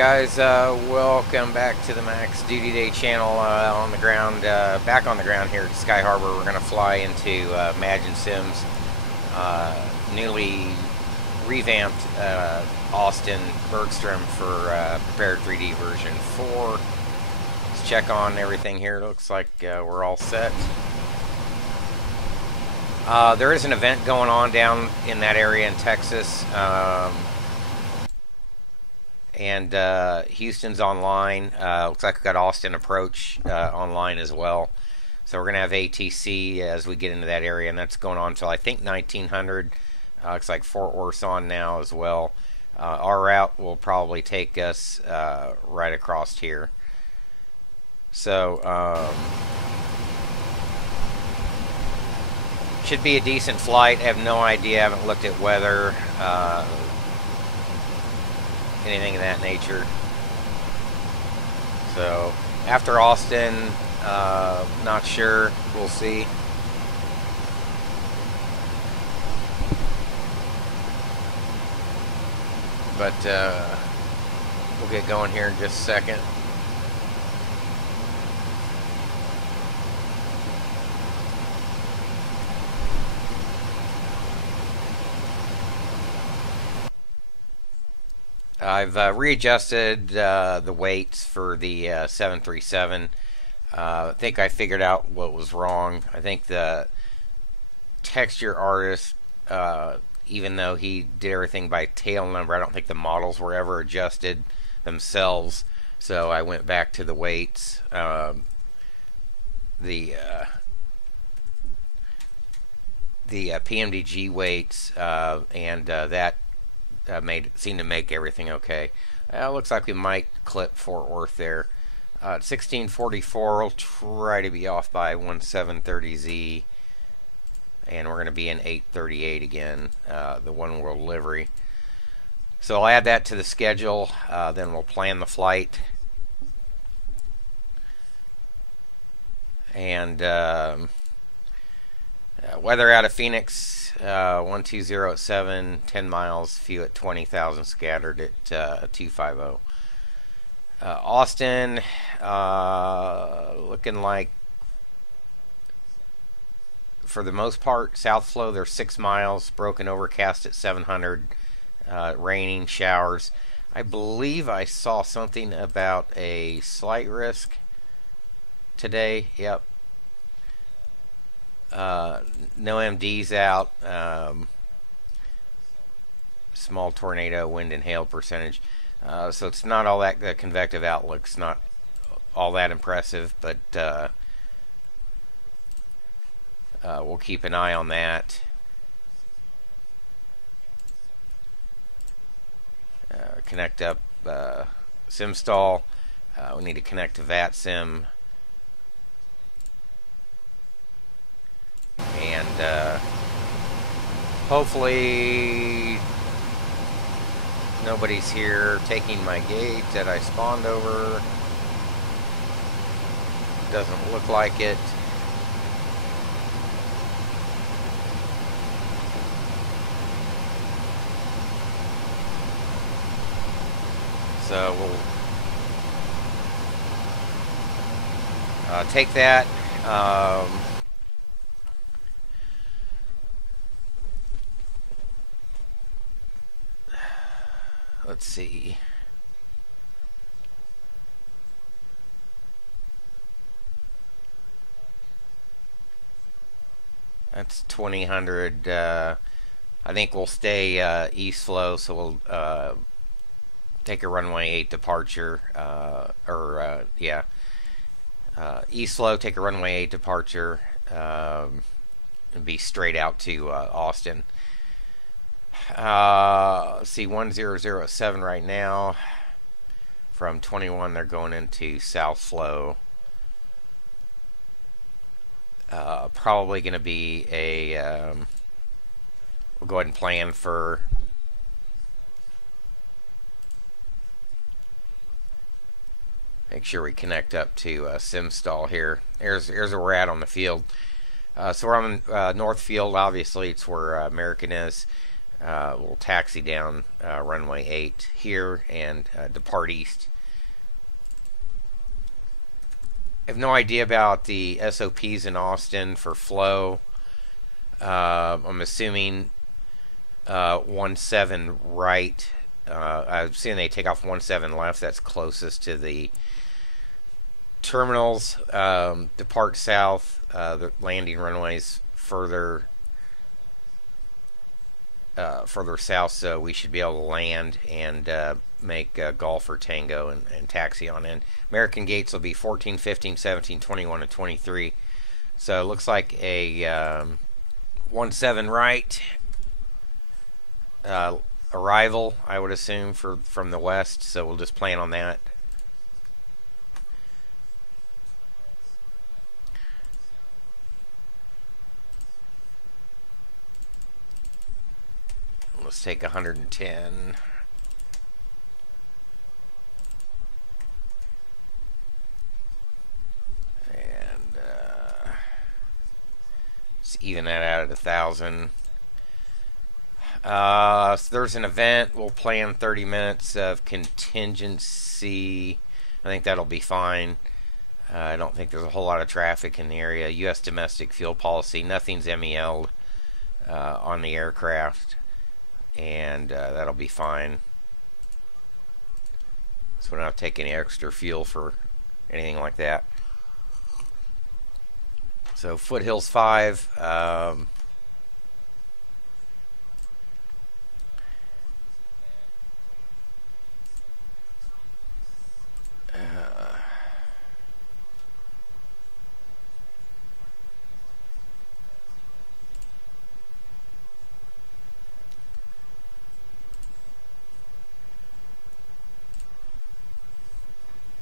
guys, welcome back to the Max Duty Day channel. On the ground, back on the ground here at Sky Harbor. We're going to fly into Imagine Sims, newly revamped Austin Bergstrom for prepared 3D version 4. Let's check on everything here. Looks like we're all set. There is an event going on down in that area in Texas. And Houston's online. Looks like we got Austin Approach online as well. So we're going to have ATC as we get into that area, and that's going on until I think 1900. Looks like Fort Worth's on now as well. Our route will probably take us right across here. So should be a decent flight. I have no idea. I haven't looked at weather. Anything of that nature. So after Austin, not sure. We'll see. But we'll get going here in just a second. I've readjusted the weights for the 737. I think I figured out what was wrong. I think the texture artist, even though he did everything by tail number, I don't think the models were ever adjusted themselves. So I went back to the weights. The PMDG weights, and that seemed to make everything okay. Looks like we might clip Fort Worth there. 1644 will try to be off by 1730Z, and we're going to be in 838 again, the One World livery. So I'll add that to the schedule, then we'll plan the flight. And weather out of Phoenix, 120 at 10 miles, few at 20,000, scattered at 250. Austin, looking like, for the most part, south flow, they're 6 miles, broken overcast at 700, raining, showers. I believe I saw something about a slight risk today. Yep. No MDs out. Small tornado, wind and hail percentage. So it's not all that, the convective outlook's not all that impressive, but we'll keep an eye on that. Connect up SimStall. We need to connect to Vatsim. And hopefully nobody's here taking my gate that I spawned over. Doesn't look like it. So we'll take that. Let's see. That's 2000. I think we'll stay east flow, so we'll take a runway 8 departure, east flow, take a runway 8 departure, and be straight out to Austin. See 1007 right now. From 21 they're going into south flow. Probably going to be a we'll go ahead and plan for make sure we connect up to SimStall here. Here's where we're at on the field. So we're on North Field. Obviously it's where American is. we'll taxi down runway 8 here and depart east. I have no idea about the SOPs in Austin for flow. I'm assuming 17 right. I'm seeing they take off 17 left. That's closest to the terminals. Depart south. The landing runways further south, so we should be able to land and make Golf or Tango and taxi on in. American gates will be 14, 15, 17, 21, and 23. So it looks like a 17 right arrival, I would assume, from the west. So we'll just plan on that. Let's take 110. Even that out at 1,000. So there's an event. We'll plan 30 minutes of contingency. I think that'll be fine. I don't think there's a whole lot of traffic in the area. U.S. domestic fuel policy. Nothing's MEL'd on the aircraft, and that'll be fine. So we don't have to take any extra fuel for anything like that. So Foothills 5.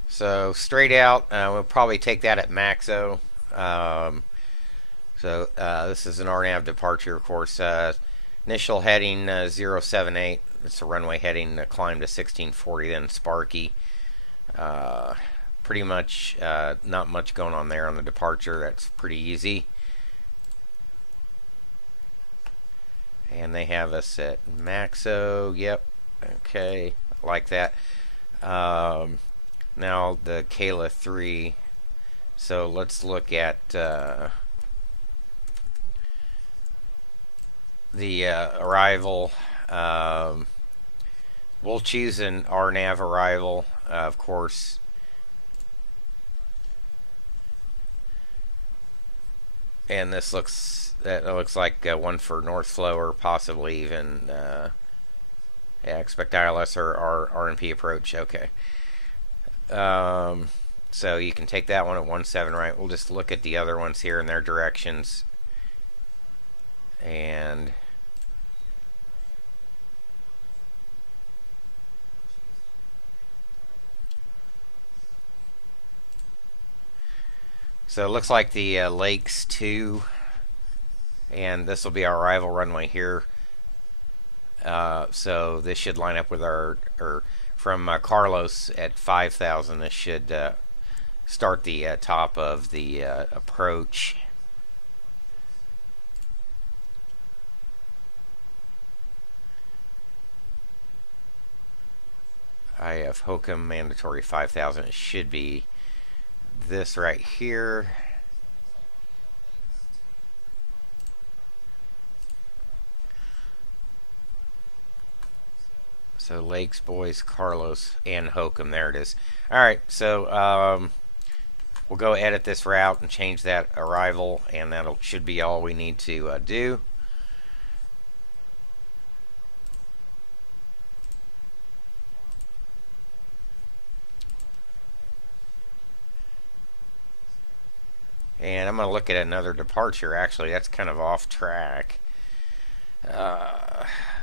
So straight out, we'll probably take that at Maxo. So this is an RNAV departure, of course. Initial heading 078. It's a runway heading climb to 1640, then Sparky. Pretty much not much going on there on the departure. That's pretty easy. And they have us at Maxo. Yep. Okay. Like that. Now the Kayla 3. So let's look at the arrival. We'll choose an RNAV arrival, of course. And this looks like one for North Flow, or possibly even yeah, expect ILS or RNP approach. Okay. So you can take that one at 17 right. We'll just look at the other ones here and their directions. And so it looks like the Lakes 2, and this will be our arrival runway here. So this should line up with our, from Carlos at 5,000. This should start the top of the approach. I have Hokum mandatory 5,000. It should be this right here. So Lakes, Boys, Carlos, and Hokum. There it is. Alright, so we'll go edit this route and change that arrival, and that should be all we need to do. And I'm going to look at another departure. Actually, that's kind of off track.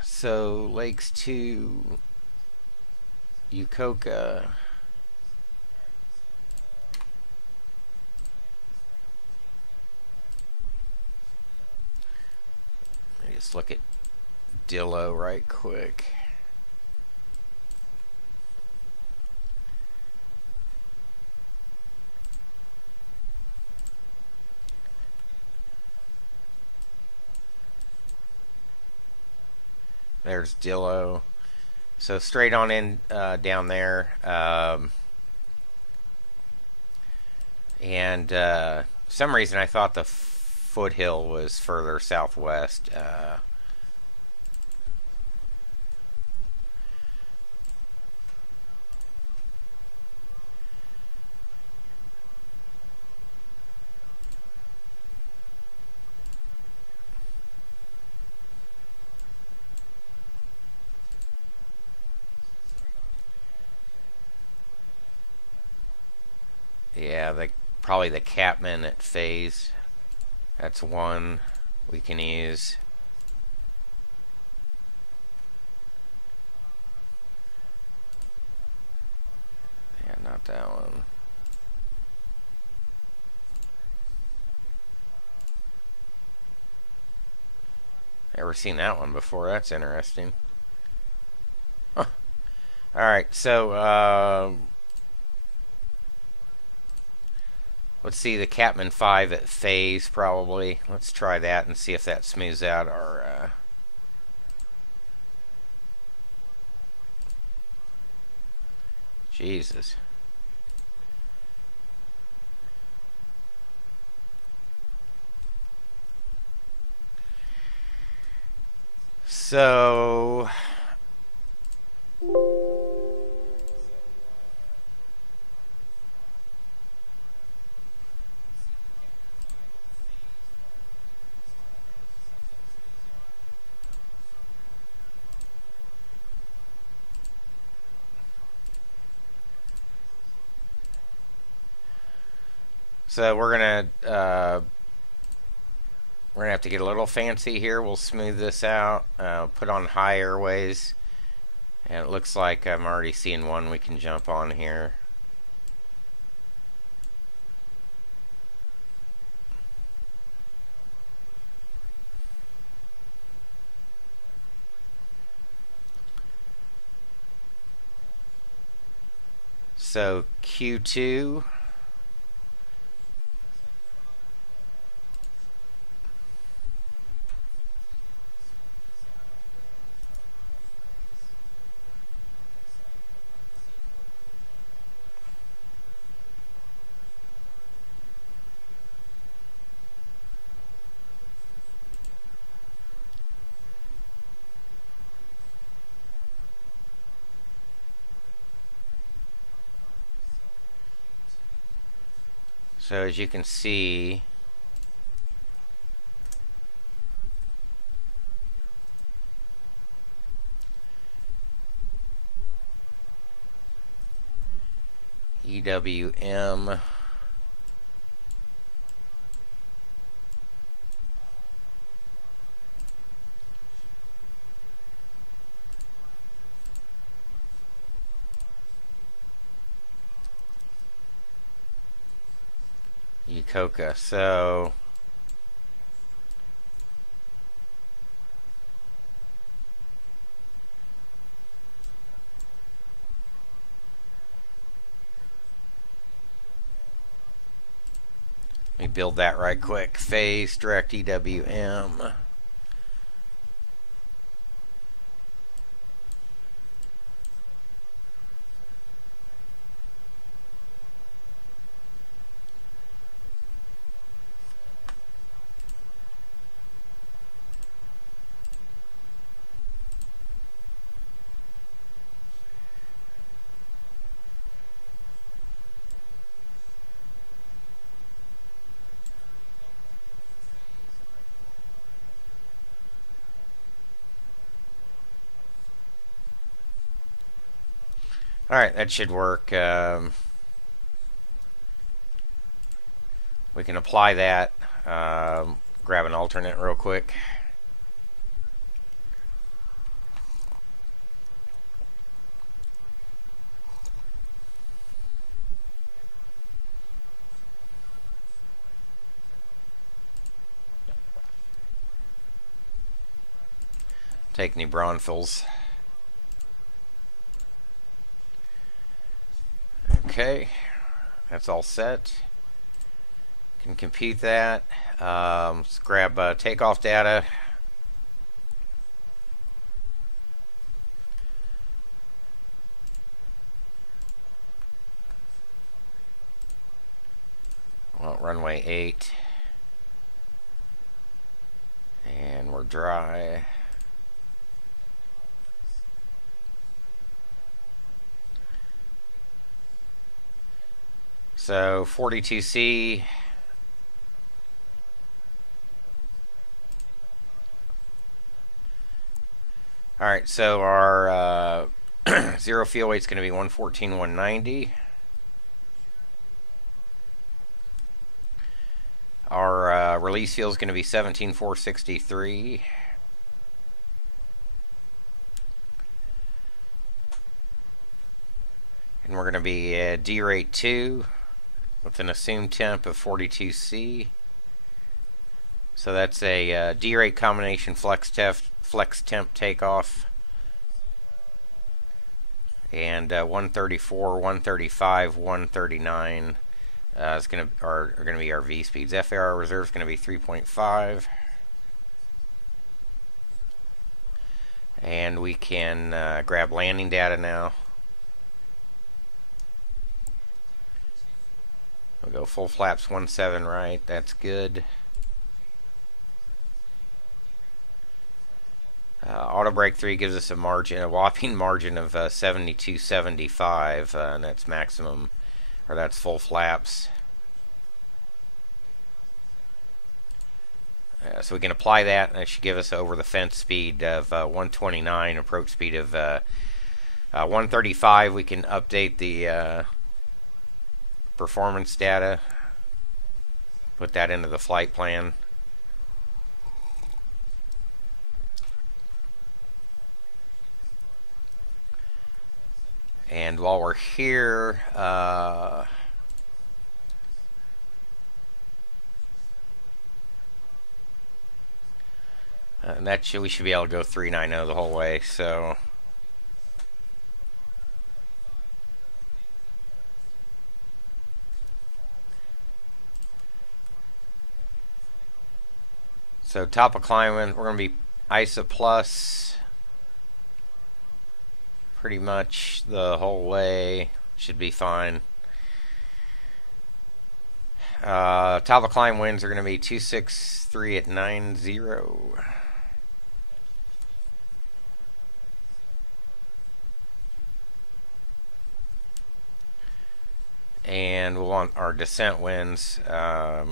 So Lakes to Ucoca. Let me just look at Dillo right quick. There's Dillo. So straight on in down there. And for some reason I thought the foothill was further southwest. Yeah, probably the Catman at phase. That's one we can use. Yeah, not that one. Never seen that one before. That's interesting. Huh. Alright, so let's see the Catman 5 at phase, probably. Let's try that and see if that smooths out our... Jesus. So... So we're gonna have to get a little fancy here. We'll smooth this out, put on high airways, and it looks like I'm already seeing one we can jump on here. So Q2. So as you can see, EWM, Yukoka. So let me build that right quick. Phase, direct EWM. Alright, that should work. We can apply that. Grab an alternate real quick. Take any Braunfels. Okay, that's all set. Can compute that. Let's grab takeoff data. runway 8. And we're dry. So 42C. Alright, so our zero fuel weight is going to be 114,190. Our release fuel is going to be 17,463. And we're going to be D-rate 2 with an assumed temp of 42C. So that's a D-rate combination flex temp takeoff. And 134, 135, 139 are going to be our V speeds. FAR reserve is going to be 3.5. And we can grab landing data now. We'll go full flaps 17 right. That's good. Auto brake 3 gives us a whopping margin of 72.75, and that's maximum, or that's full flaps. So we can apply that, and it should give us over the fence speed of 129, approach speed of 135. We can update the performance data, put that into the flight plan. And while we're here, and we should be able to go 390 the whole way. So top of climbing, we're going to be ISA plus pretty much the whole way. Should be fine. Top of climb winds are going to be 263 at 90. And we'll want our descent winds at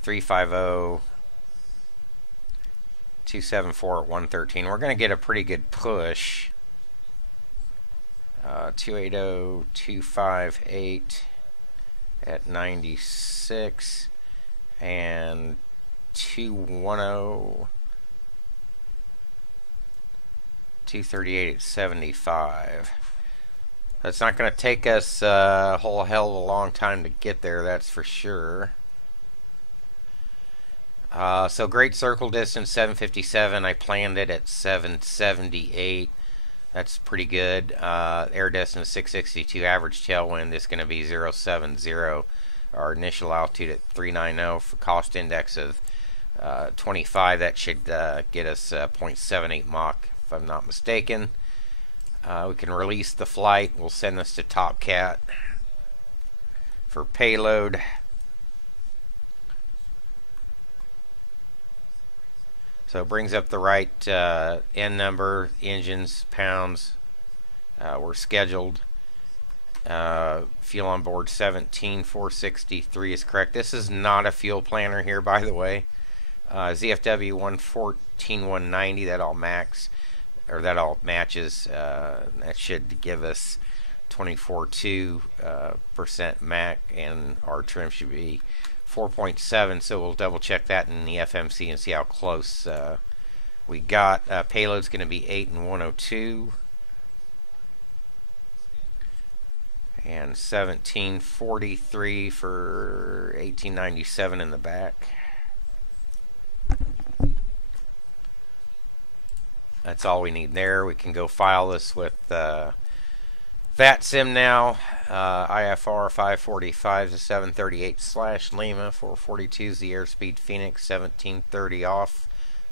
350, 274 at 113. We're going to get a pretty good push. 280, 258 at 96, and 210, 238 at 75. That's not going to take us a whole hell of a long time to get there, that's for sure. So great circle distance 757. I planned it at 778. That's pretty good. Air distance 662. Average tailwind is going to be 070. Our initial altitude at 390 for cost index of 25. That should get us 0.78 Mach, if I'm not mistaken. We can release the flight. We'll send this to TOPCAT for payload. So it brings up the right N number, engines, pounds. We're scheduled. Fuel on board 17,463 is correct. This is not a fuel planner here, by the way. ZFW 114,190. That all matches. That should give us 24.2% Mac, and our trim should be 4.7, so we'll double check that in the FMC and see how close we got. Payload's going to be 8 and 102, and 1743 for 1897 in the back. That's all we need there. We can go file this with Vatsim now. IFR 545 to 738/Lima. 442 is the airspeed Phoenix. 1730 off.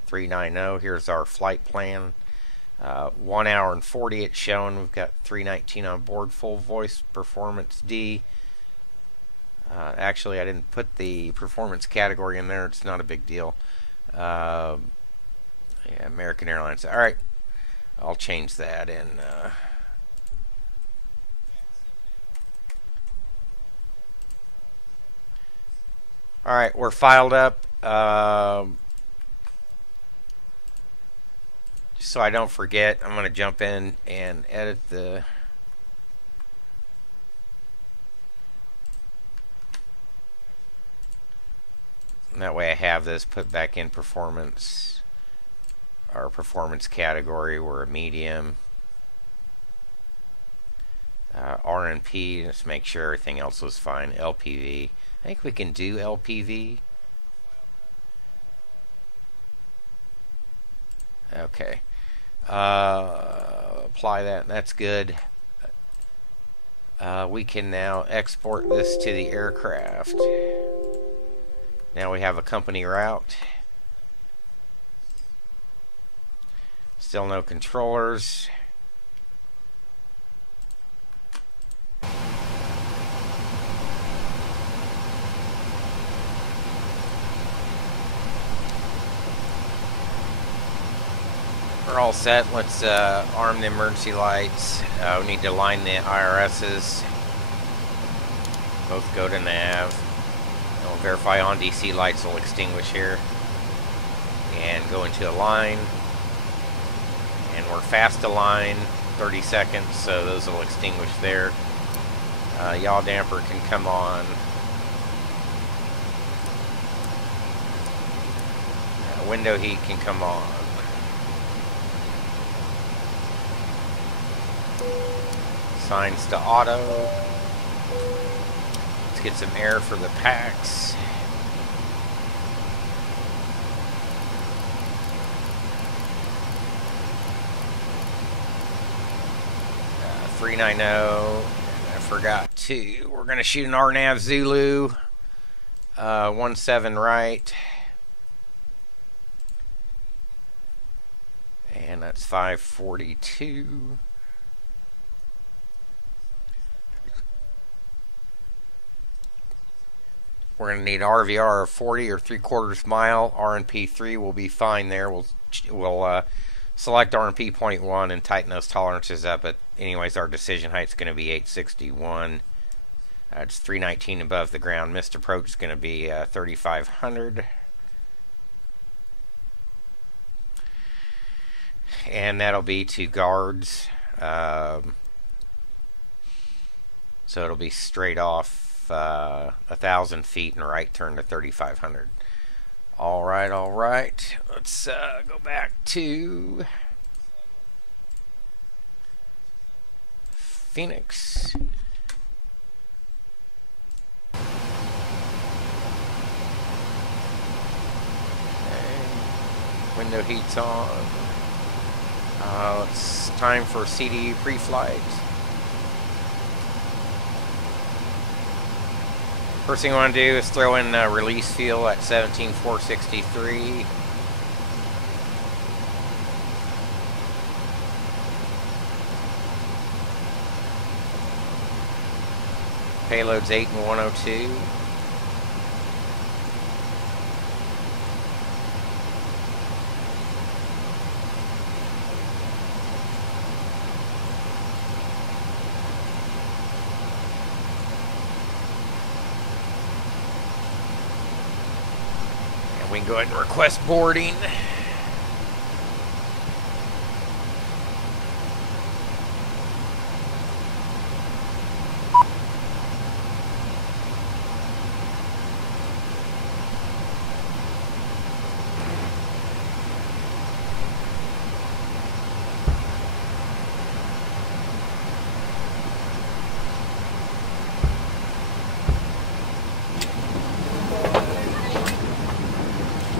390. Here's our flight plan. 1 hour and 40 it's showing. We've got 319 on board. Full voice performance D. Actually, I didn't put the performance category in there. It's not a big deal. Yeah, American Airlines. All right, I'll change that in. All right, we're filed up. So I don't forget, I'm going to jump in and edit the. And that way I have this put back in performance, our performance category. We're a medium. RNP, let's make sure everything else was fine. LPV. I think we can do LPV. Okay. Apply that. That's good. We can now export this to the aircraft. Now we have a company route. Still no controllers. We're all set. Let's arm the emergency lights. We need to line the IRSs. Both go to nav. We'll verify on DC lights will extinguish here. And go into a line. And we're fast to line, 30 seconds, so those will extinguish there. Yaw damper can come on. Window heat can come on. Signs to auto. Let's get some air for the packs. Uh, 390. I forgot to. We're going to shoot an RNAV Zulu. 17 right. And that's 542. We're going to need RVR of 40 or 3/4 mile. RNP3 will be fine there. We'll select RNP 0.1 and tighten those tolerances up. But anyways, our decision height is going to be 861. It's 319 above the ground. Missed approach is going to be 3,500. And that'll be to guards. So it'll be straight off 1,000 feet and right turn to 3,500. All right. Let's go back to Phoenix. Okay. Window heat's on. It's time for CD pre-flight. First thing I want to do is throw in release fuel at 17,463. Payload's 8 and 102. We can go ahead and request boarding.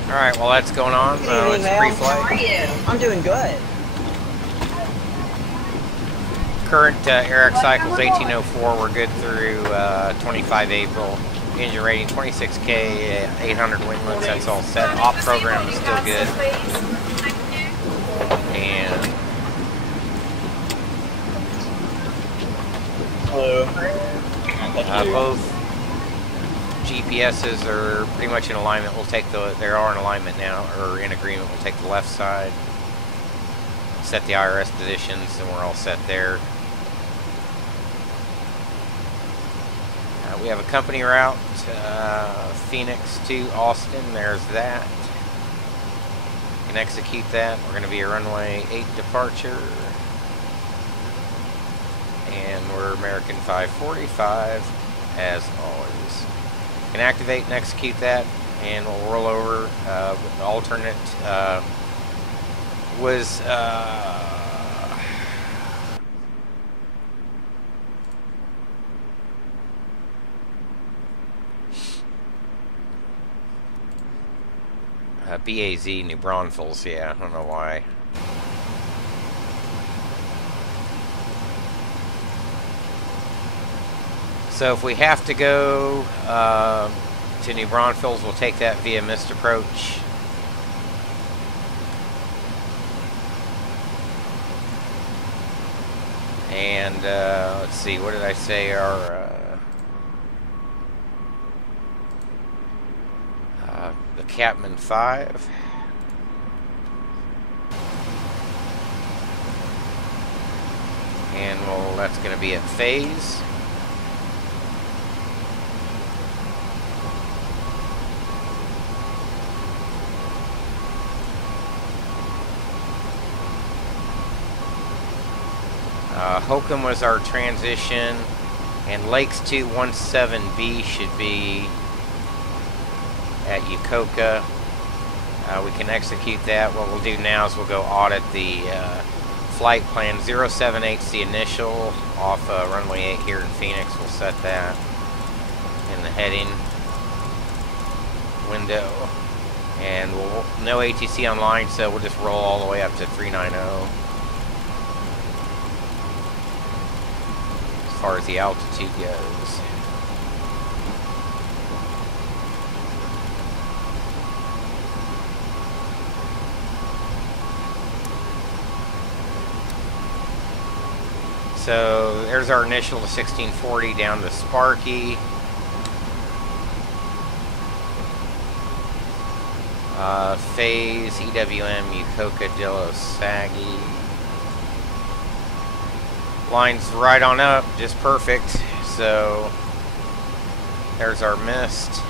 Alright, while that's going on, it's pre-flight. How are you? I'm doing good. Current AirX cycle is 1804. We're good through 25 April. Engine rating 26K, 800 winglets. That's all set. Op program is still good. And Hello. Both GPSs are pretty much in alignment. We'll take they are in alignment now, or in agreement. We'll take the left side, set the IRS positions, and we're all set there. We have a company route, Phoenix to Austin. There's that. We can execute that. We're going to be a runway 8 departure. And we're American 545, as always. We can activate and execute that, and we'll roll over. The alternate was BAZ, New Braunfels. Yeah, I don't know why. So if we have to go to New Braunfels, we'll take that via missed approach. And let's see, what did I say? Our the Catman 5. And well, that's going to be at phase. Hokum was our transition, and Lakes 217B should be at Yukoka. We can execute that. What we'll do now is we'll go audit the flight plan. 078's the initial off runway 8 here in Phoenix. We'll set that in the heading window. And no ATC online, so we'll just roll all the way up to 390. As far as the altitude goes. So there's our initial to 1640 down to Sparky. Phase EWM Yukoka Dillo Saggy. Lines right on up, just perfect. So there's our mist.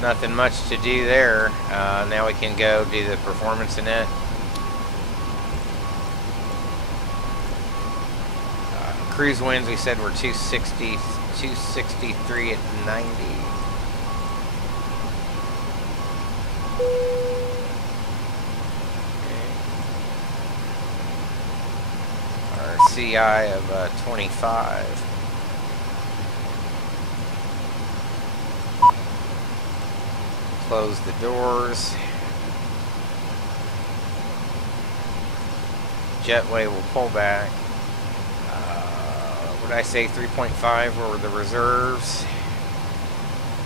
Nothing much to do there. Now we can go do the performance in it. Cruise winds, we said, were 260, 263 at 90. CI of 25. Close the doors. Jetway will pull back. What did I say? 3.5 were the reserves.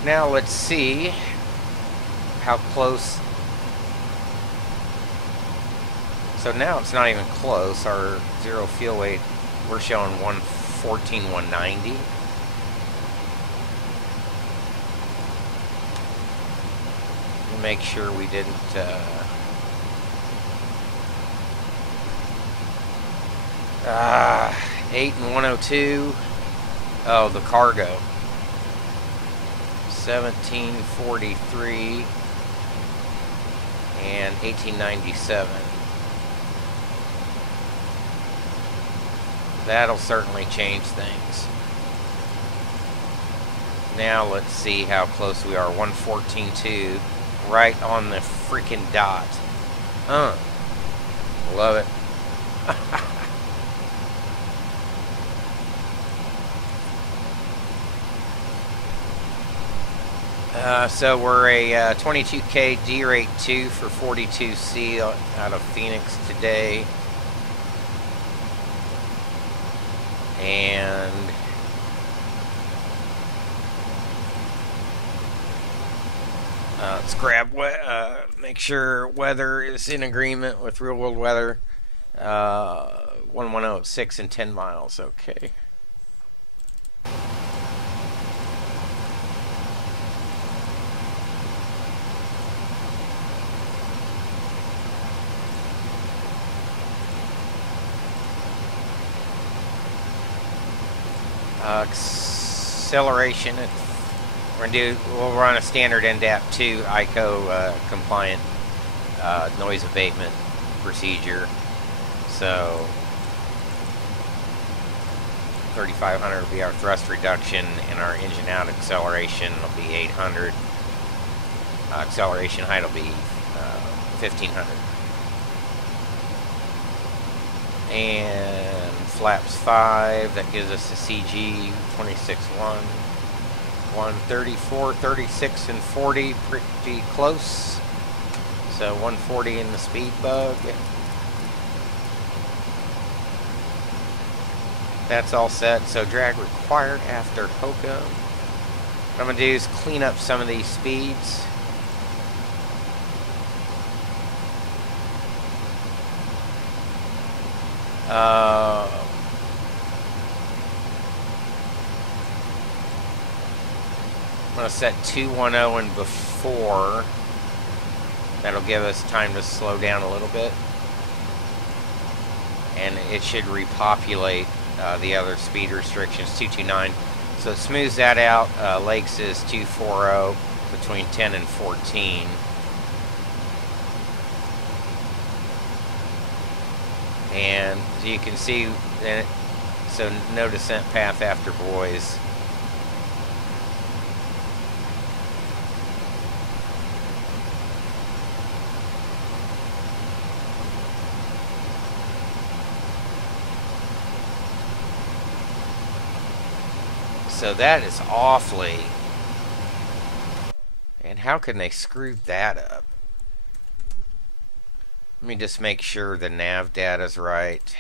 Now let's see how close. So now it's not even close. Our zero fuel weight, we're showing 114, 190. Make sure we didn't 8 and 102. Oh, the cargo 1743 and 1897. That'll certainly change things. Now let's see how close we are. 114.2, right on the freaking dot. Love it. So we're a 22K D rate 2 for 42C out of Phoenix today. And let's grab make sure weather is in agreement with real world weather. 110.6 and 10 miles. Okay. Acceleration. We'll run a standard NDAP 2 ICO compliant noise abatement procedure. So 3,500 will be our thrust reduction, and our engine out acceleration will be 800. Acceleration height will be 1,500. And flaps 5, that gives us a CG 26.1. 134, 36, and 40, pretty close. So 140 in the speed bug. That's all set. So drag required after Hokum. What I'm going to do is clean up some of these speeds. I'm going to set 210 and before. That'll give us time to slow down a little bit. And it should repopulate the other speed restrictions, 229. So it smooths that out. Lakes is 240 between 10 and 14. And as you can see, so no descent path after Boys. So that is awfully... And how can they screw that up? Let me just make sure the nav data's right.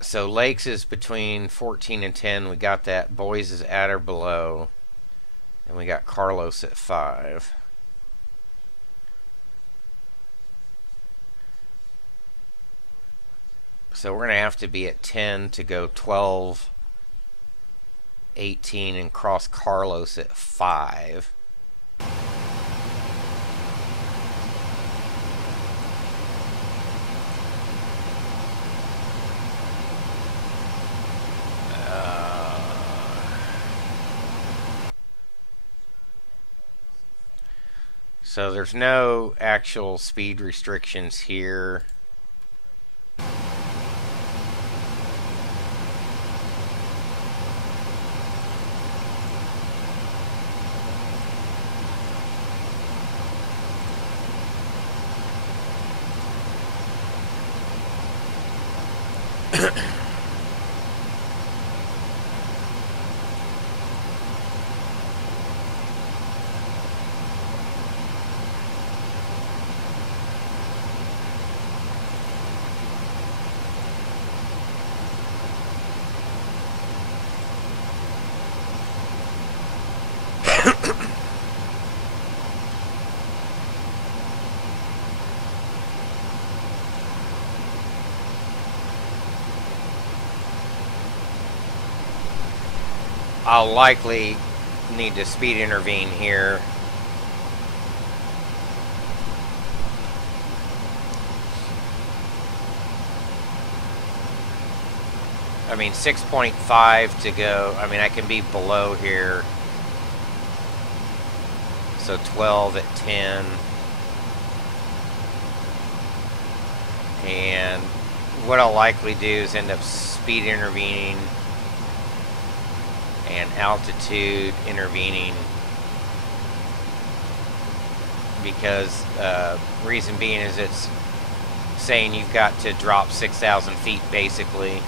So Lakes is between 14 and 10. We got that. Boys is at or below. And we got Carlos at 5. So we're going to have to be at 10 to go 12, 18, and cross Carlos at 5. So there's no actual speed restrictions here. I'll likely need to speed intervene here. I mean, 6.5 to go. I mean, I can be below here. So 12 at 10. And what I'll likely do is end up speed intervening and altitude intervening, because reason being is it's saying you've got to drop 6,000 feet basically,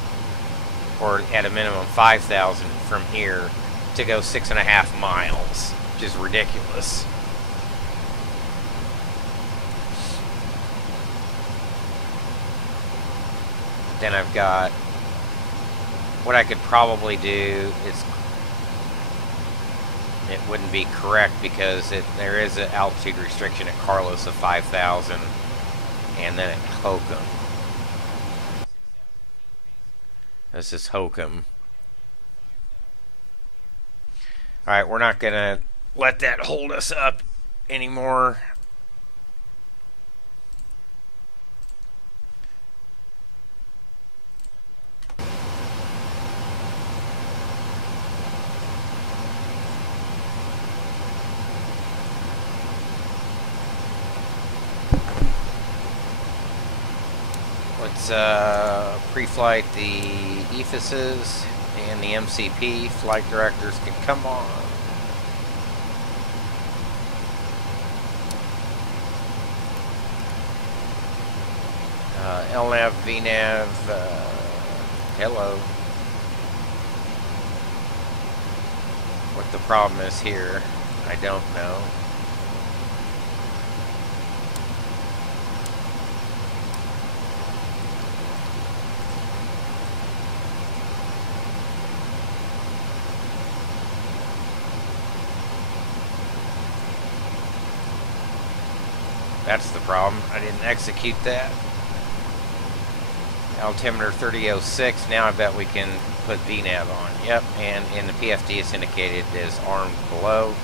or at a minimum 5,000 from here to go 6.5 miles, which is ridiculous. Then I've got, what I could probably do it wouldn't be correct because there is an altitude restriction at Carlos of 5,000 and then at Hokum. This is Hokum. Alright, we're not going to let that hold us up anymore. Let's pre-flight the EFISs and the MCP. Flight directors can come on. LNAV, VNAV, hello. What the problem is here, I don't know. That's the problem. I didn't execute that. Altimeter 3006. Now I bet we can put VNAV on. Yep, and in the PFD it's indicated as armed below.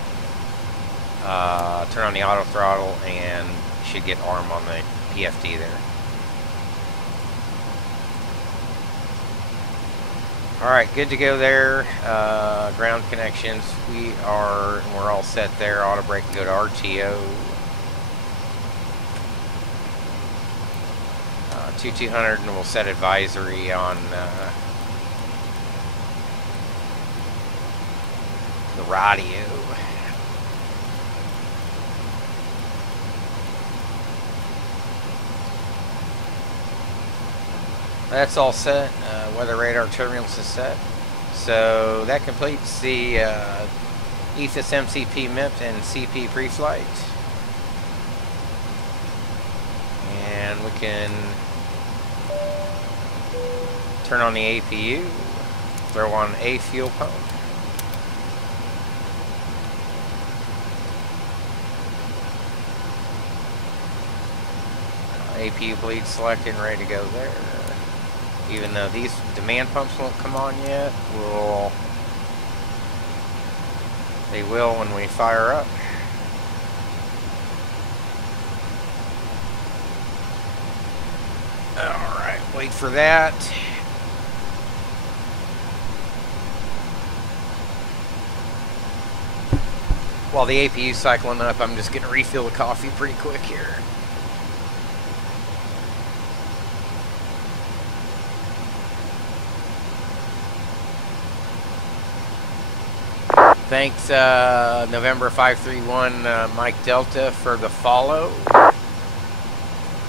Turn on the auto throttle and you should get arm on the PFD there. Alright, good to go there. Ground connections. We're all set there. Auto brake and go to RTO. 2200, and we'll set advisory on the radio. That's all set. Weather radar terminals is set. So that completes the EFIS MCP MIP and CP pre-flight. And we can turn on the APU, throw on a fuel pump. APU bleed selected and ready to go there. Even though these demand pumps won't come on yet, they will when we fire up. Alright, wait for that. While the APU's cycling up, I'm just going to refill the coffee pretty quick here. Thanks, November 531 Mike Delta for the follow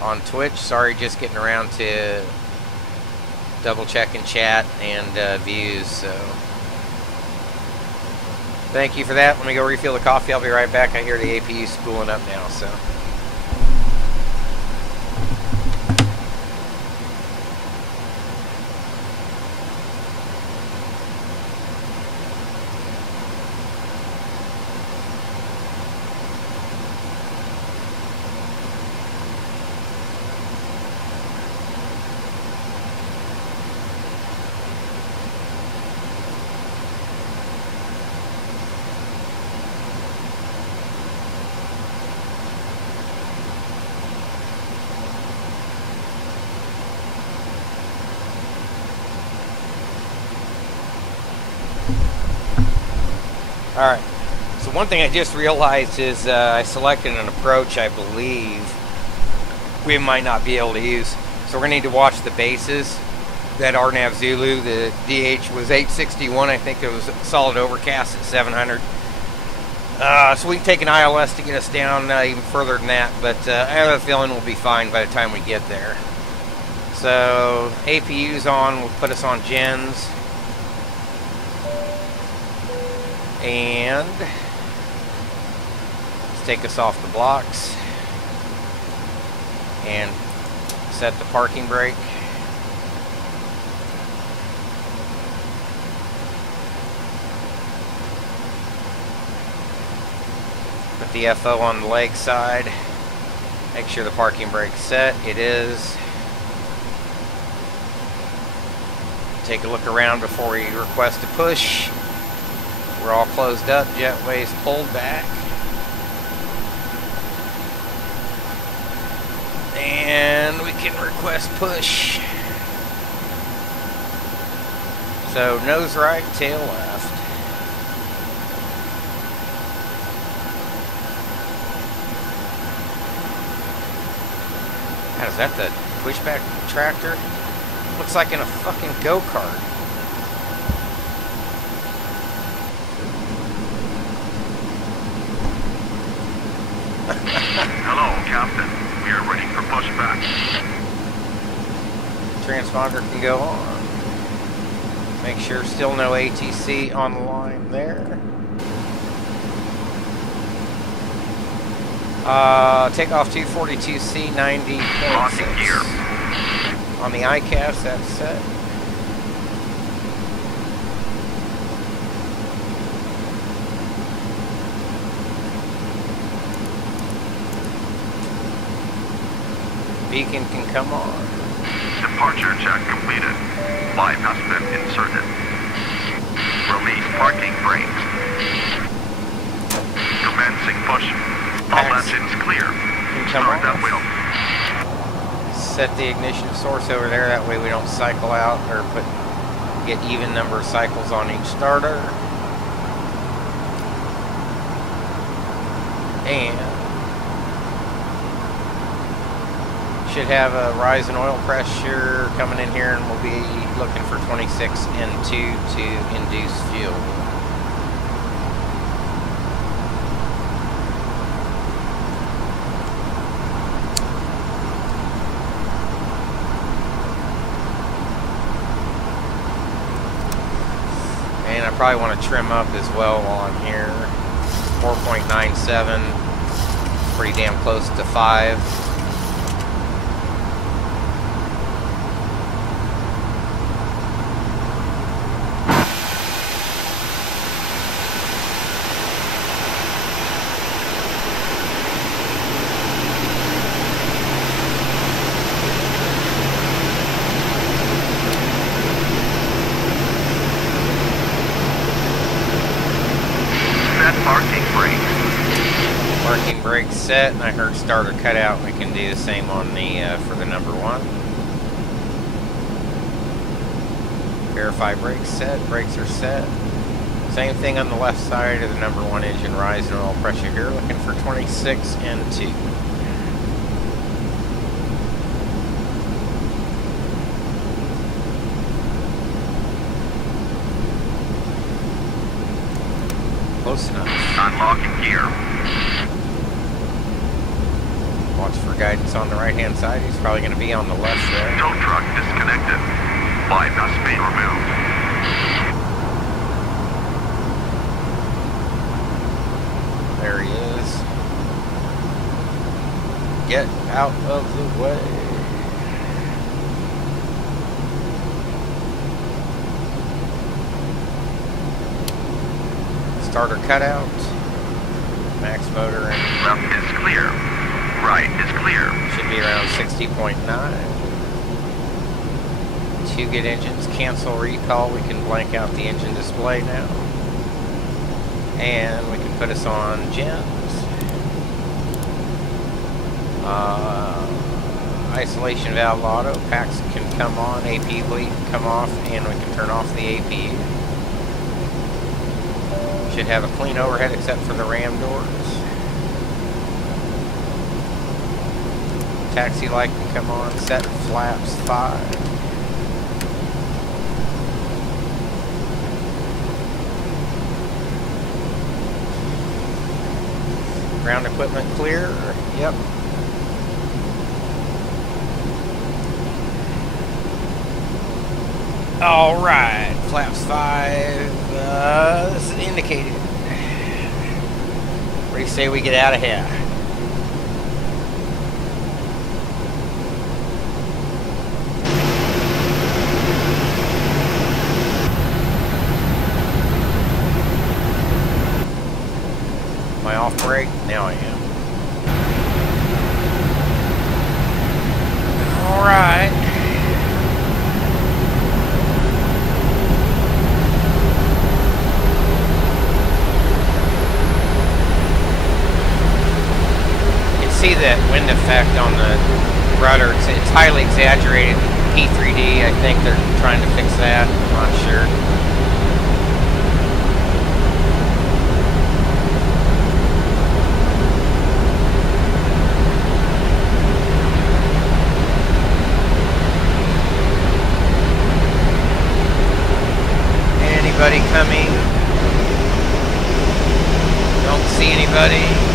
on Twitch. Sorry, just getting around to double checking chat and views. So thank you for that. Let me go refill the coffee. I'll be right back. I hear the APU spooling up now. So. Alright, so one thing I just realized is I selected an approach I believe we might not be able to use. So we're going to need to watch the bases. That RNAV Zulu, the DH was 861, I think it was solid overcast at 700. So we can take an ILS to get us down even further than that, but I have a feeling we'll be fine by the time we get there. So APU's on, will put us on gens. And let's take us off the blocks and set the parking brake. Put the FO on the leg side. Make sure the parking brake's set. It is. Take a look around before you request a push. We're all closed up. Jetway's pulled back. And we can request push. So nose right, tail left. God, is that the pushback tractor? Looks like in a fucking go-kart. Hello, Captain. We are ready for pushback. Transponder can go on. Make sure still no ATC on the line there. Takeoff 242C 90.6. Gear. On the ICAS, that's set. Beacon can come on. Departure check completed. Live has been inserted. Release parking brakes. Commencing push. All engines clear. Start that wheel. Set the ignition source over there. That way we don't cycle out or get even number of cycles on each starter. And should have a rise in oil pressure coming in here, and we'll be looking for 26 N2 to induce fuel. And I probably want to trim up as well while I'm here. 4.97, pretty damn close to 5. Parking brake set, and I heard starter cut out. We can do the same on the for the number 1. Verify brakes set. Brakes are set. Same thing on the left side of the number 1 engine. Rise in oil pressure here. Looking for 26 N2. Close enough. Unlocking gear. Watch for guidance on the right-hand side. He's probably going to be on the left there. Tow truck disconnected. Bypass being removed. There he is. Get out of the way. Starter cutout. Max motor and left is clear. Right is clear. Should be around 60.9. 2 good engines. Cancel recall. We can blank out the engine display now. And we can put us on gens. Isolation valve auto. Packs can come on. AP bleed can come off. And we can turn off the APU. Should have a clean overhead except for the ram doors. Taxi light can come on. Set flaps 5. Ground equipment clear. Yep. All right. Flaps 5. This is indicated. What do you say we get out of here? My off brake. Now effect on the rudder. It's highly exaggerated. P3D, I think they're trying to fix that. I'm not sure. Anybody coming? Don't see anybody.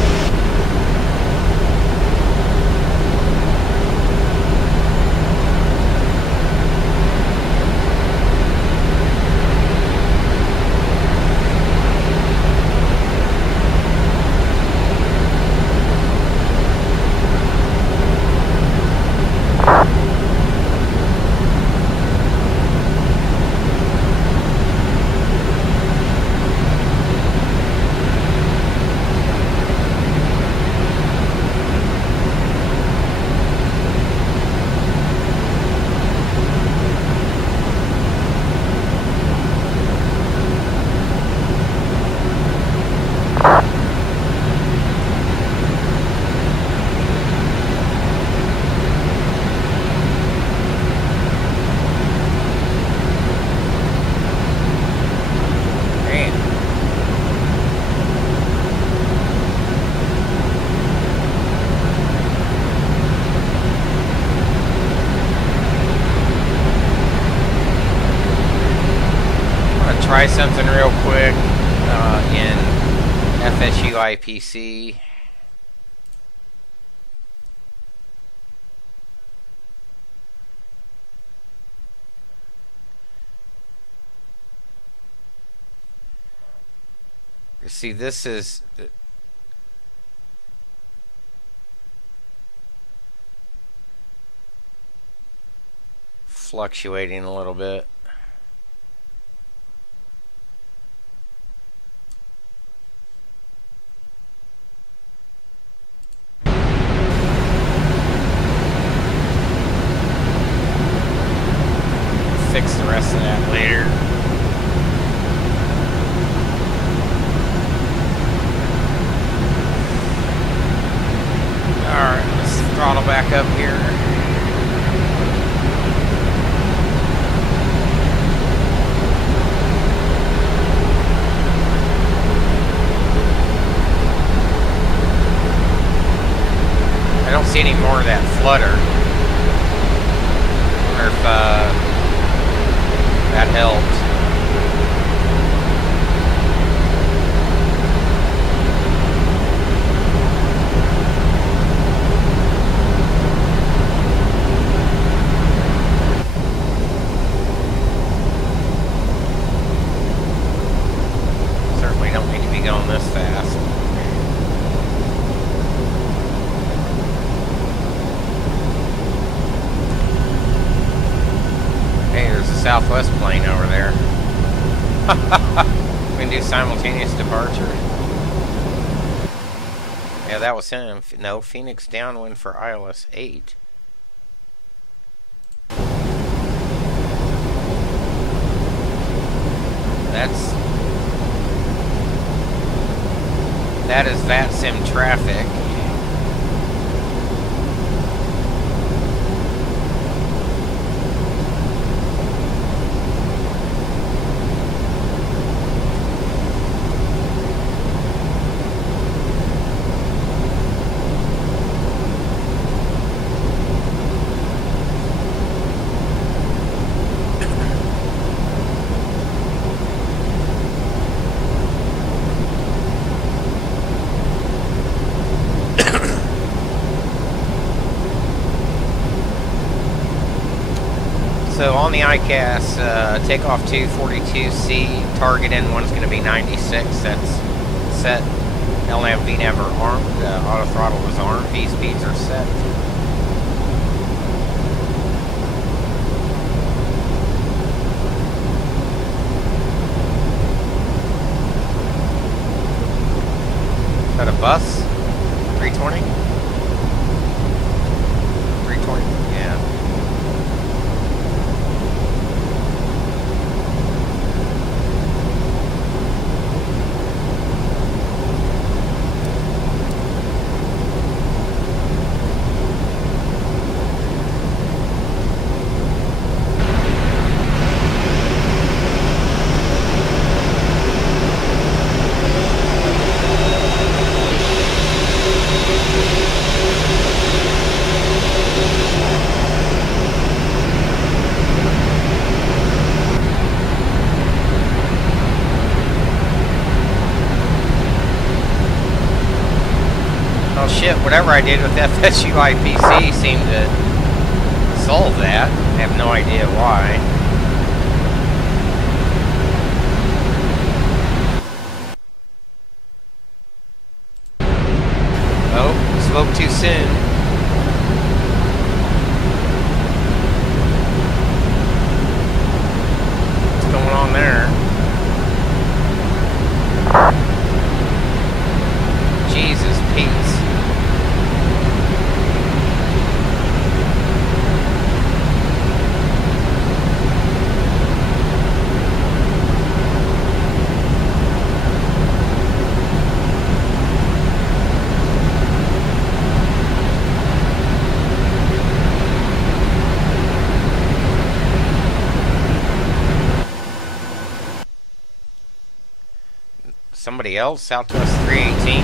Try something real quick in FSU IPC. See, this is fluctuating a little bit. Fix the rest of that later. Alright, let's throttle back up here. I don't see any more of that flutter. I wonder if that helps. Certainly don't need to be going this fast. Hey, there's a Southwest plane over there. We can do simultaneous departure. Yeah, that was him. No, Phoenix downwind for ILS-8. That is Vatsim traffic. So on the ICAS, takeoff 242C, target N1 is going to be 96. That's set. LNAV, VNAV are armed. Auto throttle is armed. V speeds are set. Is that a bus? 320? 320, yeah. whatever I did with FSU IPC seemed to solve that. I have no idea why. Oh, spoke too soon. What's going on there? Jesus, Pete. Somebody else, Southwest 318,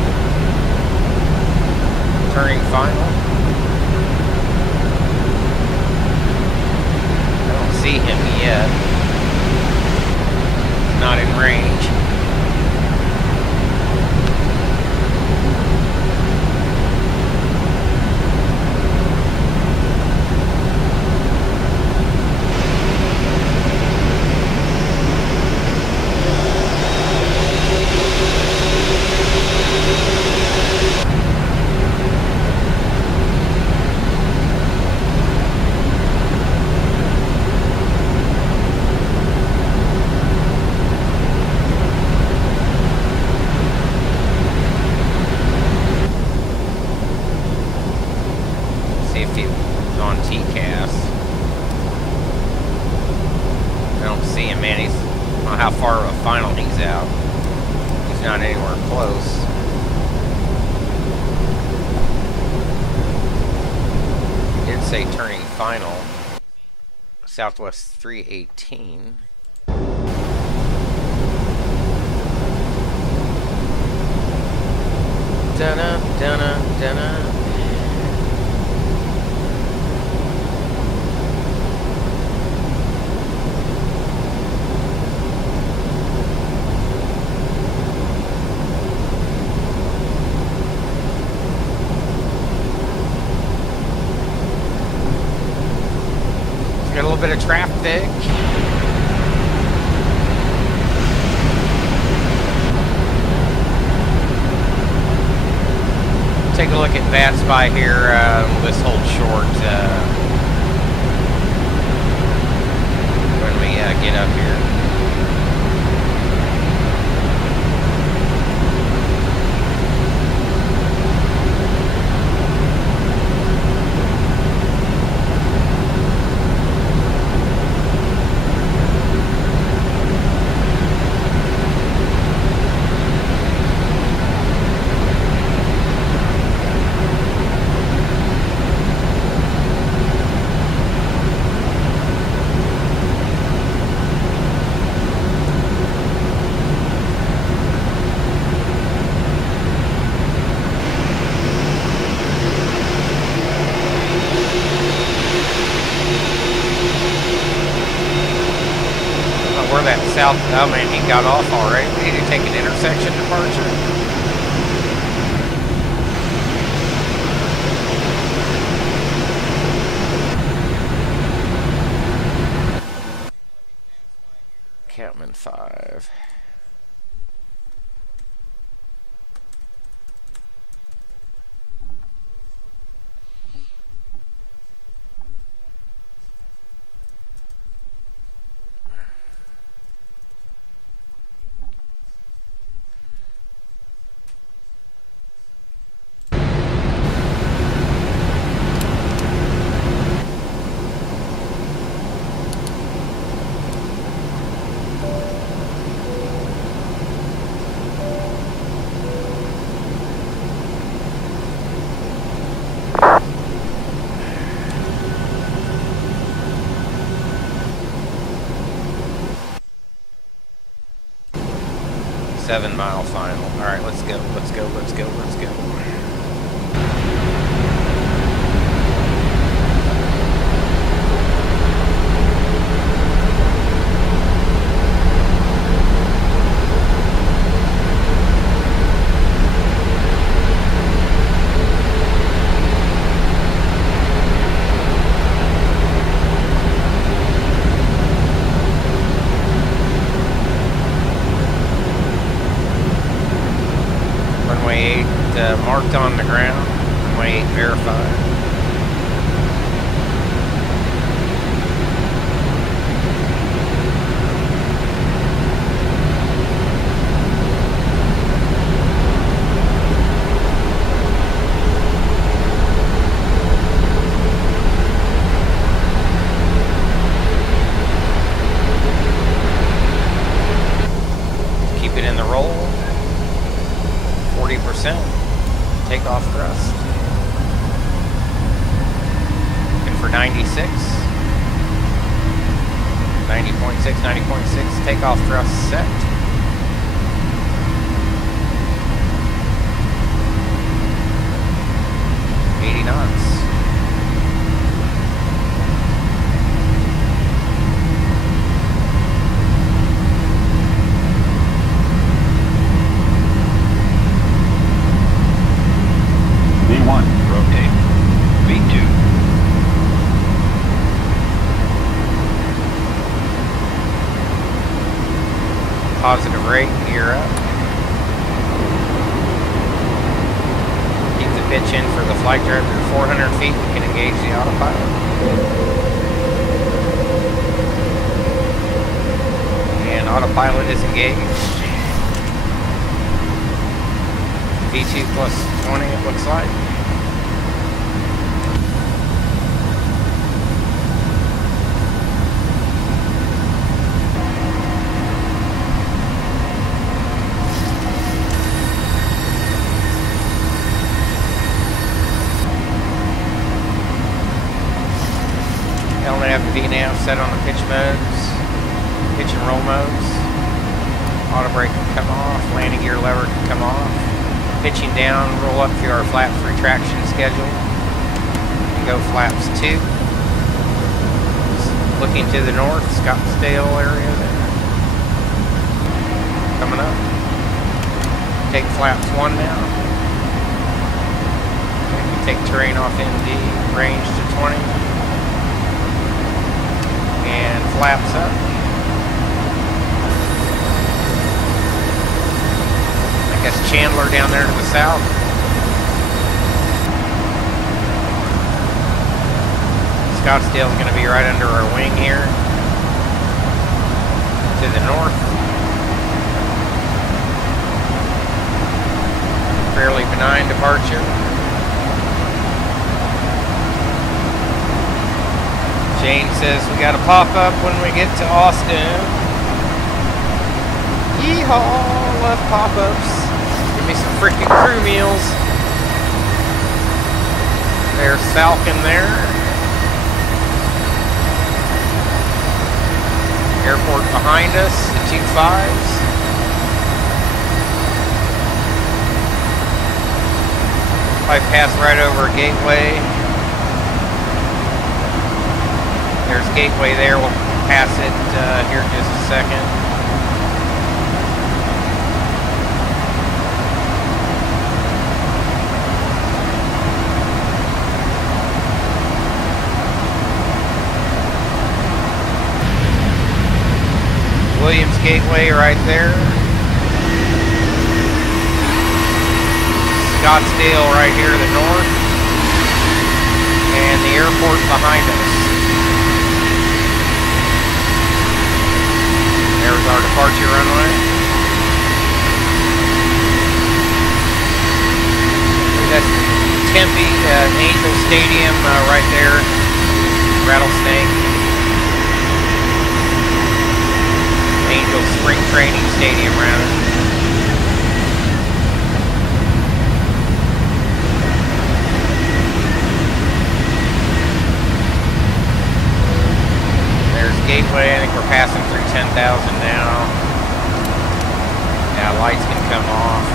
turning final. I don't see him yet. Not in range. How far of a final he's out. He's not anywhere close. He did say turning final. Southwest 318. Dun-dun, dun-dun, dun-dun. Got a little bit of traffic. Take a look at that spot here. Let's hold short when we get up here. Where that south, oh man, he got off already. We need to take an intersection departure. Catman 5. Seven-mile final. All right, let's go. Let's go. Let's go. Let's go. 96. 90.6, 90.6. Takeoff thrust set. 80 knots. V1, rotate. V2. Positive rate, gear up. Keep the pitch in for the flight director. 400 feet, we can engage the autopilot. And autopilot is engaged. V2 plus 20 it looks like. Helmet FV-nav set on the pitch modes, pitch and roll modes. Auto brake can come off, landing gear lever can come off. Pitching down, roll up through our flaps retraction schedule. And go flaps 2. Looking to the north, Scottsdale area there. Coming up. Take flaps 1 now. Okay, take terrain off ND, range to 20. And flaps up. I guess Chandler down there to the south. Scottsdale's going to be right under our wing here. To the north. Fairly benign departure. Jane says we got to pop up when we get to Austin. Yeehaw, love pop-ups. Give me some freaking crew meals. There's Falcon there. Airport behind us, the 2.5s. I pass right over a gateway. There's gateway there. We'll pass it here in just a second. Williams Gateway right there. Scottsdale right here to the north. And the airport behind us. There's our departure runway. That's Tempe, Angel Stadium right there. Rattlesnake. Angel Spring Training Stadium rather. There's Gateway. I think we're passing through 10,000 now. Yeah, lights can come off.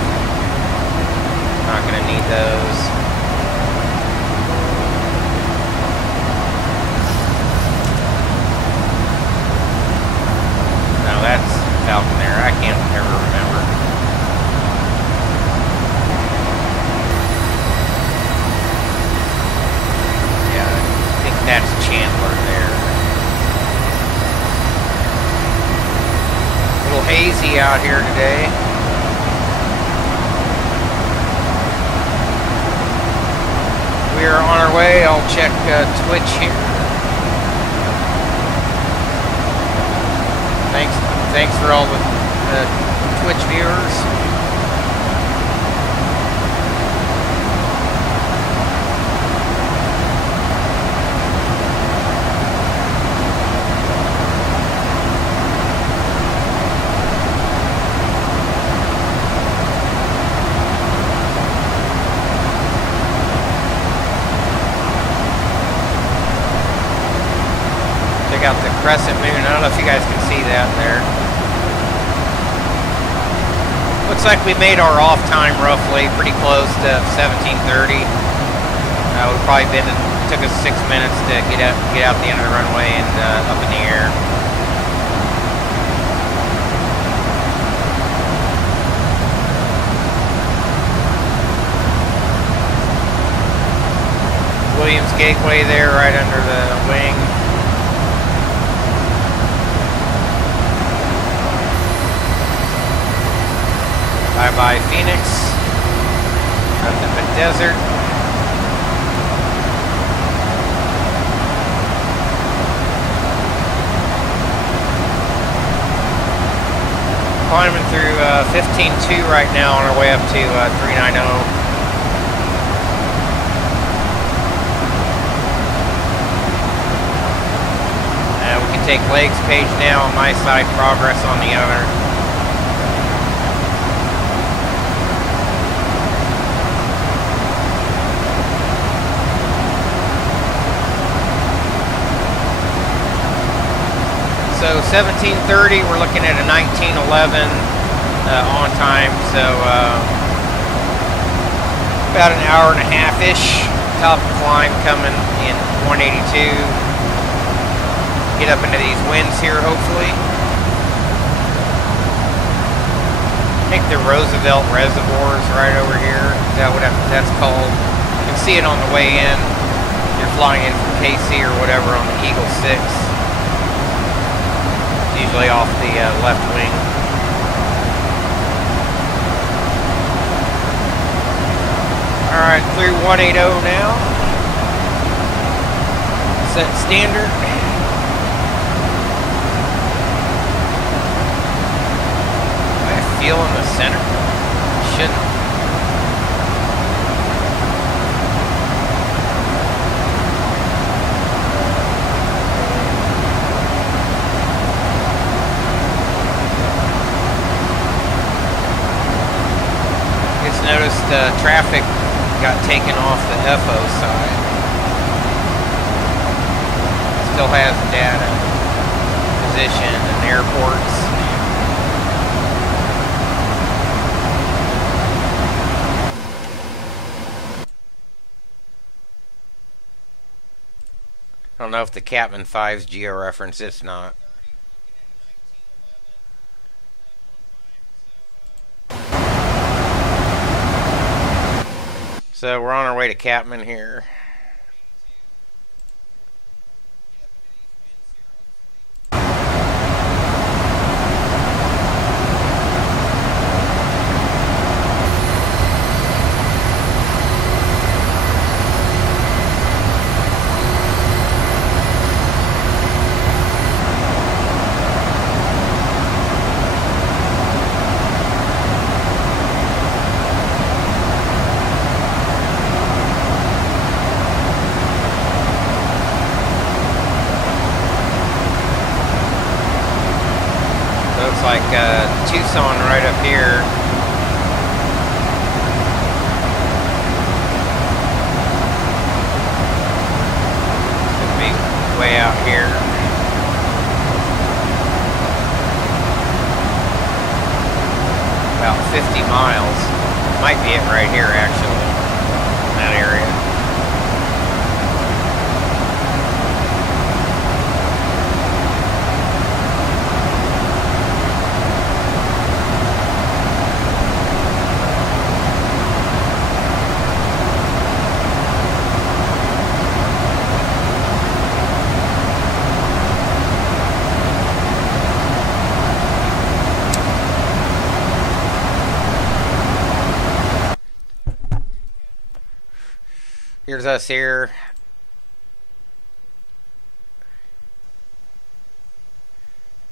Not going to need those. No, that's Falcon there. I can't ever remember. Yeah, I think that's Chandler there. A little hazy out here today. We are on our way. I'll check Twitch here. Thanks for all the Twitch viewers. out the crescent moon. I don't know if you guys can see that there. Looks like we made our off time roughly, pretty close to 17:30. We've probably been, took us 6 minutes to get out the end of the runway and up in the air. Williams Gateway there, right under the wing. Bye-bye Phoenix. Nothing but desert. Climbing through 15.2 right now on our way up to 390. We can take legs page now on my side, progress on the other. So 17:30, we're looking at a 19:11 on time, so about an hour and a half-ish. Top climb coming in 182. Get up into these winds here, hopefully. I think the Roosevelt Reservoir is right over here. Is that what that's called? You can see it on the way in. You're flying in from KC or whatever on the Eagle 6. It's usually off the left wing. Alright, through 180 now. Set standard. Feel in the center. Shouldn't. Just noticed traffic got taken off the FO side. Still has data, position, and airports. I don't know if the Captain 5's georeference, it's not. So we're on our way to Catman here. Like Tucson right up here. Could be way out here. About 50 miles. Might be it right here actually. In that area. Here's us here.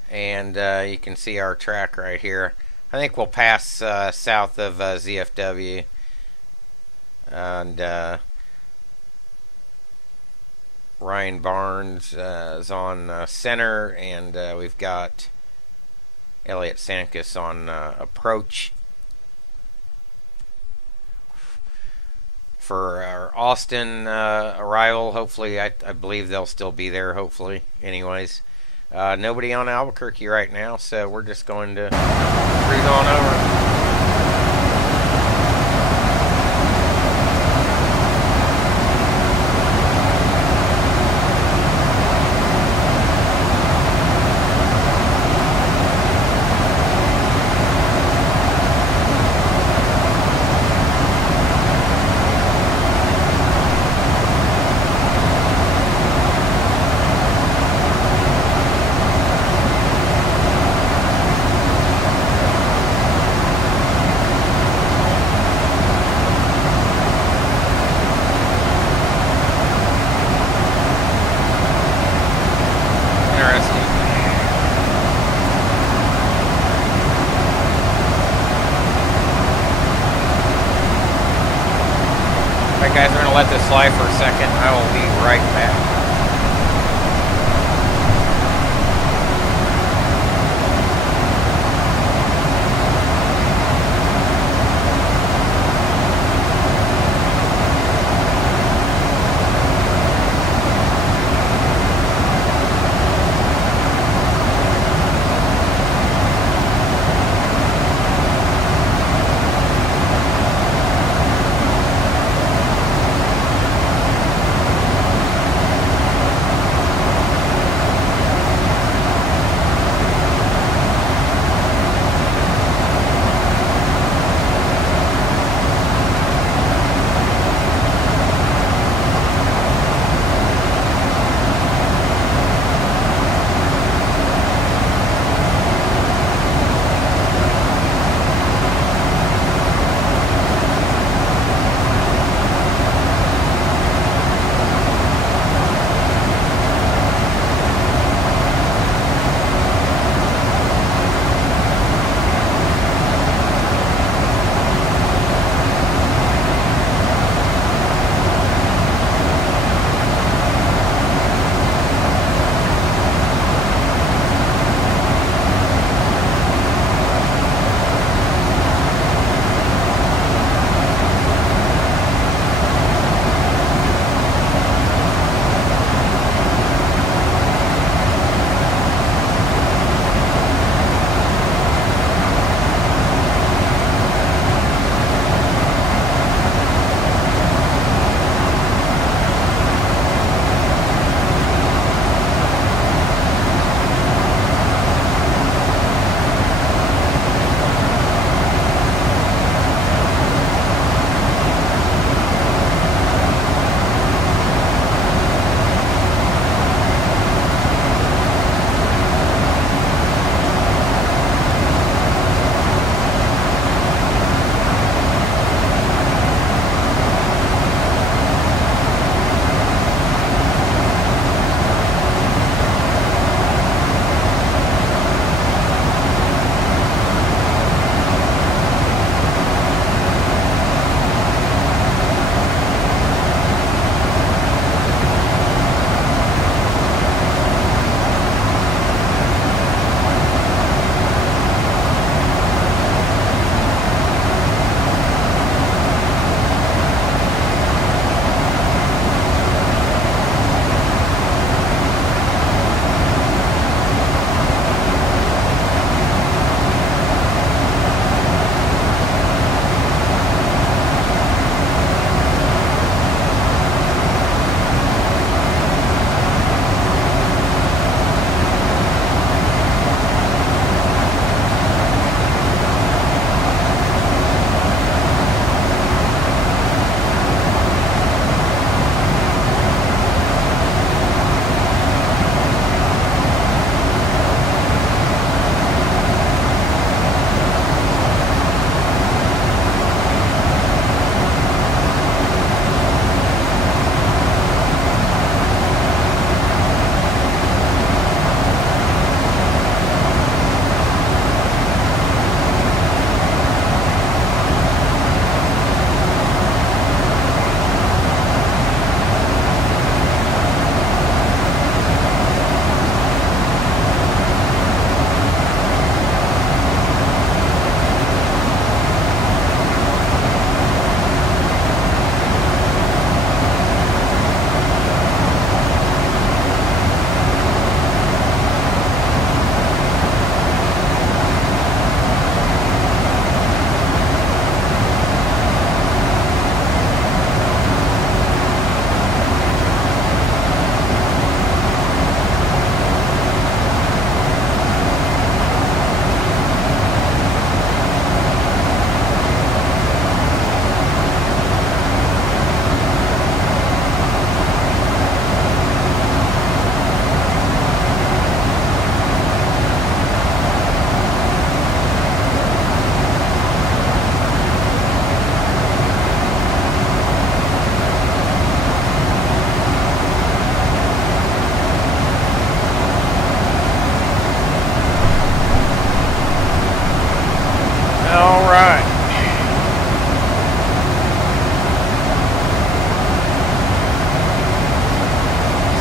And you can see our track right here. I think we'll pass south of ZFW. And Ryan Barnes is on center. And we've got Elliot Sankus on approach. For our Austin arrival, hopefully, I believe they'll still be there, hopefully, anyways. Nobody on Albuquerque right now, so we're just going to cruise on over. Guys, we're going to let this slide for a second. I will be right back.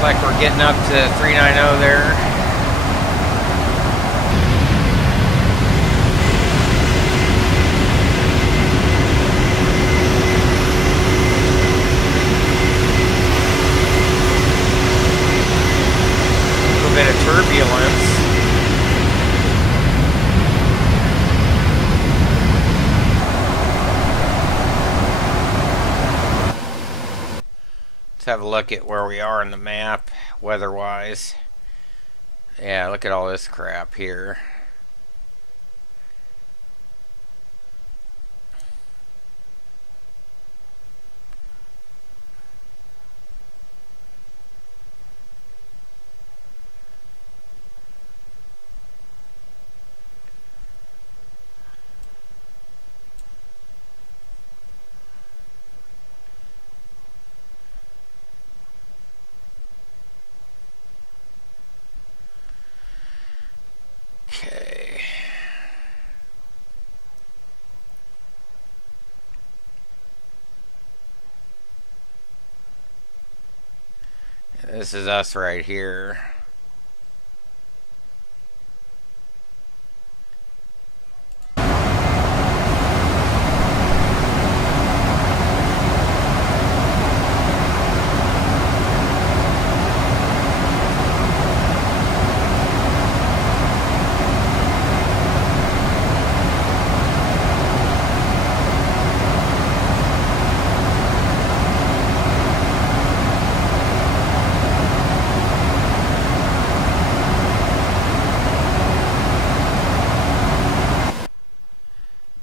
Looks like we're getting up to 390 there. A little bit of turbulence. Let's have a look at where we are on the map, weather-wise. Yeah, look at all this crap here. This is us right here.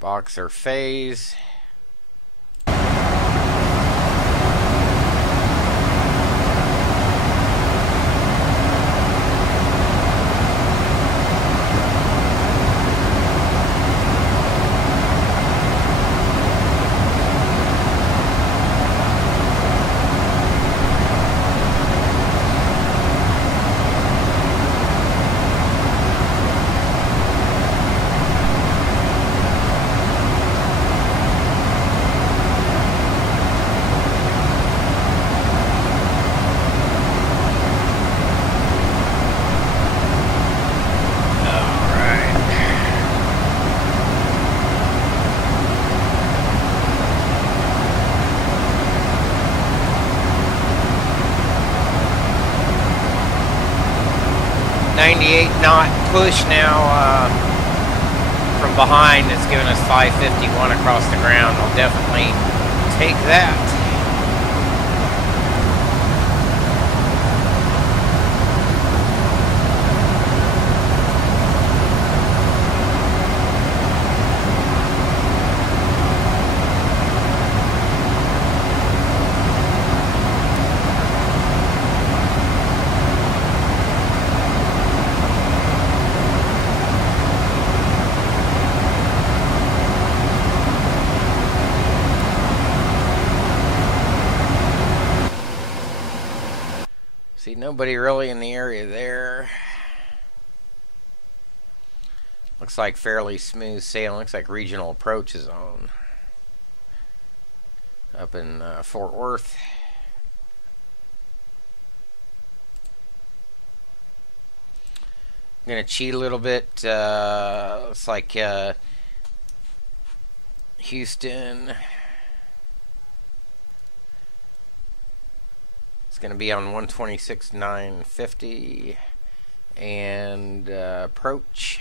Boxer phase. .knot push now from behind that's giving us 551 across the ground. I'll definitely take that. See, nobody really in the area there. Looks like fairly smooth sailing. Looks like regional approach is on. Up in Fort Worth. I'm going to cheat a little bit. Looks like Houston. It's going to be on 126.950 and approach.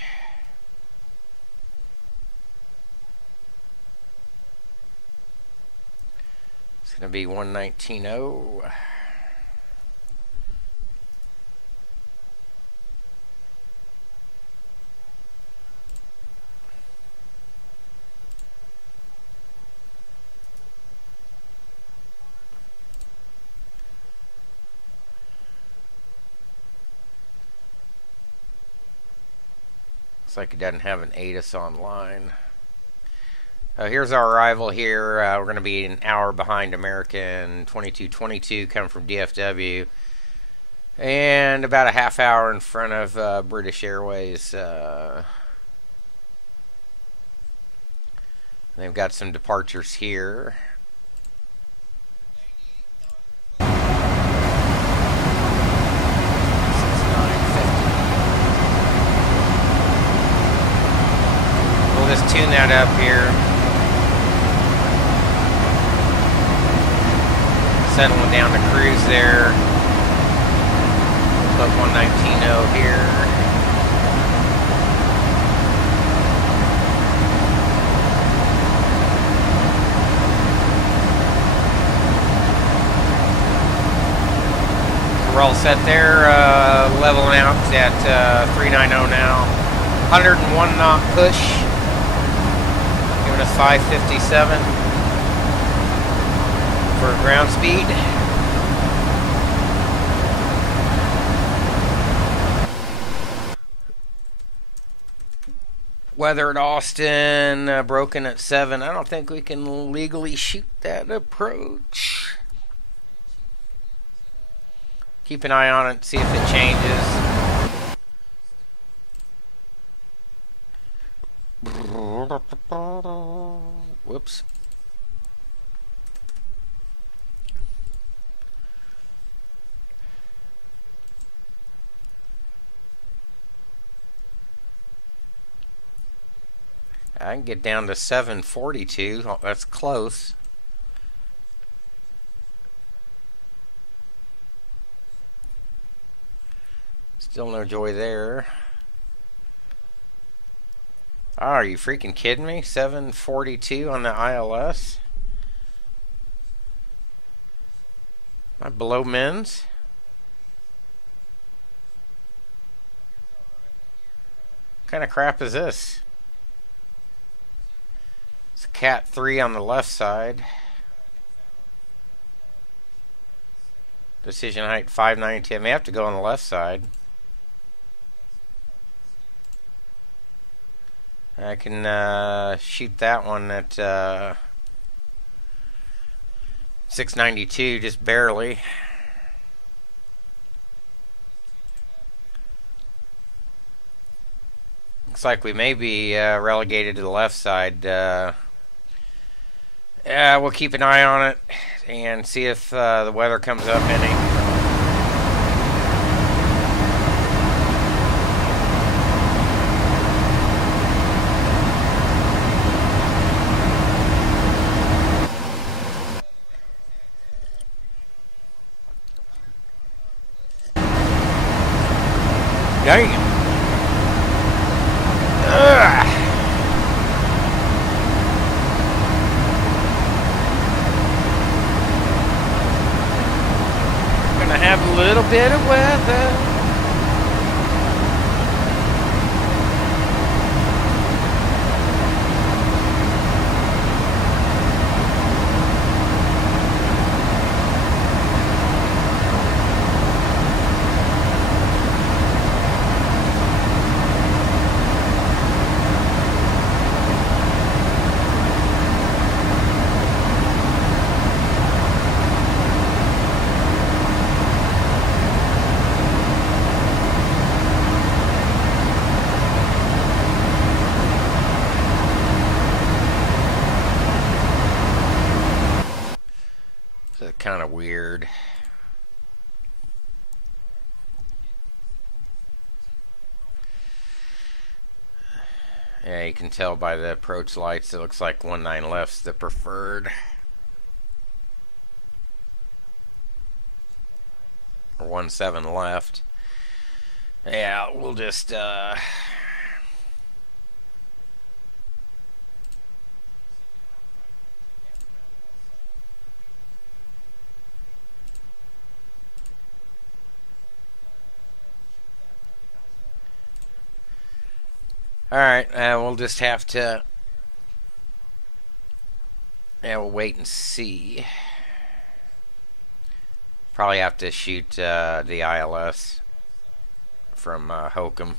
It's going to be 119.0. Looks like it doesn't have an ATIS online. Here's our arrival here. We're going to be an hour behind American 2222 coming from DFW. And about a half hour in front of British Airways. They've got some departures here. tune that up here. Settling down to cruise there. Put 119.0 here. We're all set there, leveling out at 390 now. 101 knot push, giving us 557 for ground speed. Weather at Austin, broken at 7. I don't think we can legally shoot that approach. Keep an eye on it, see if it changes. Whoops. I can get down to 742. Oh, that's close. Still no joy there. Oh, are you freaking kidding me? 742 on the ILS? Am I below mins? What kind of crap is this? It's a Cat 3 on the left side. Decision height 592. I may have to go on the left side. I can shoot that one at 692, just barely. Looks like we may be relegated to the left side. Yeah, we'll keep an eye on it and see if the weather comes up any. Dang. Gonna have a little bit of weather. Kind of weird. Yeah, you can tell by the approach lights it looks like 19 left's the preferred. Or 17 left. Yeah, we'll just Alright, we'll just have to... Yeah, we'll wait and see. Probably have to shoot the ILS from Hokum.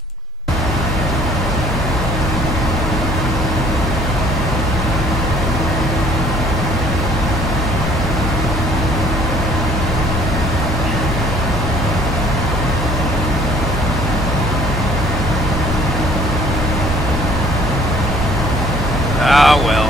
Ah, well.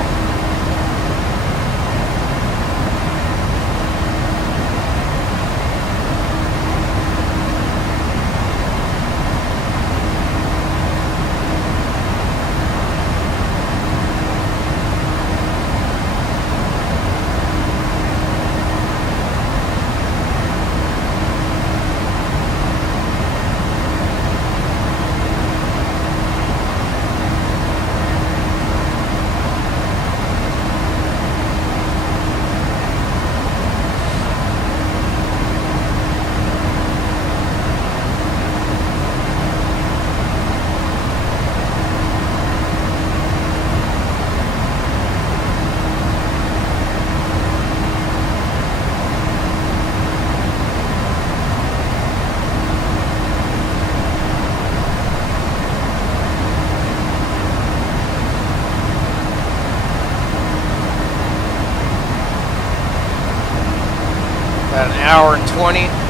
20.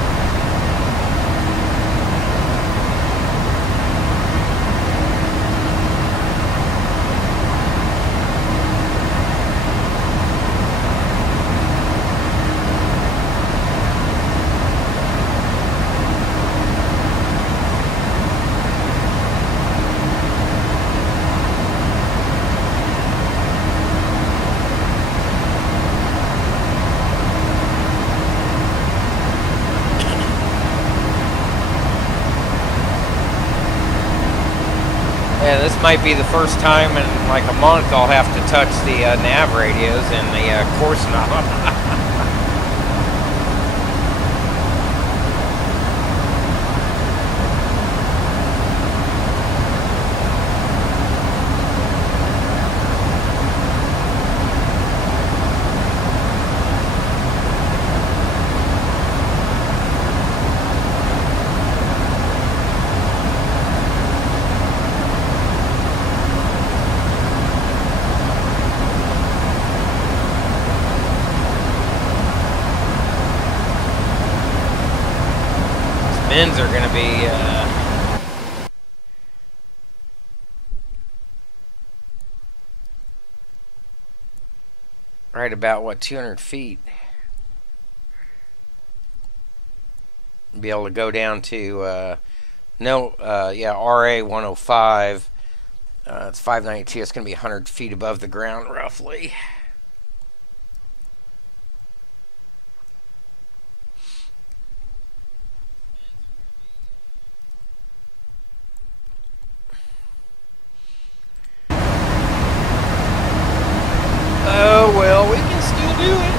Yeah, this might be the first time in like a month I'll have to touch the nav radios and the course knob. Spins are going to be right about, what, 200 feet. Be able to go down to yeah, RA105. It's 592. It's going to be 100 feet above the ground roughly. Oh, well, we can still do it.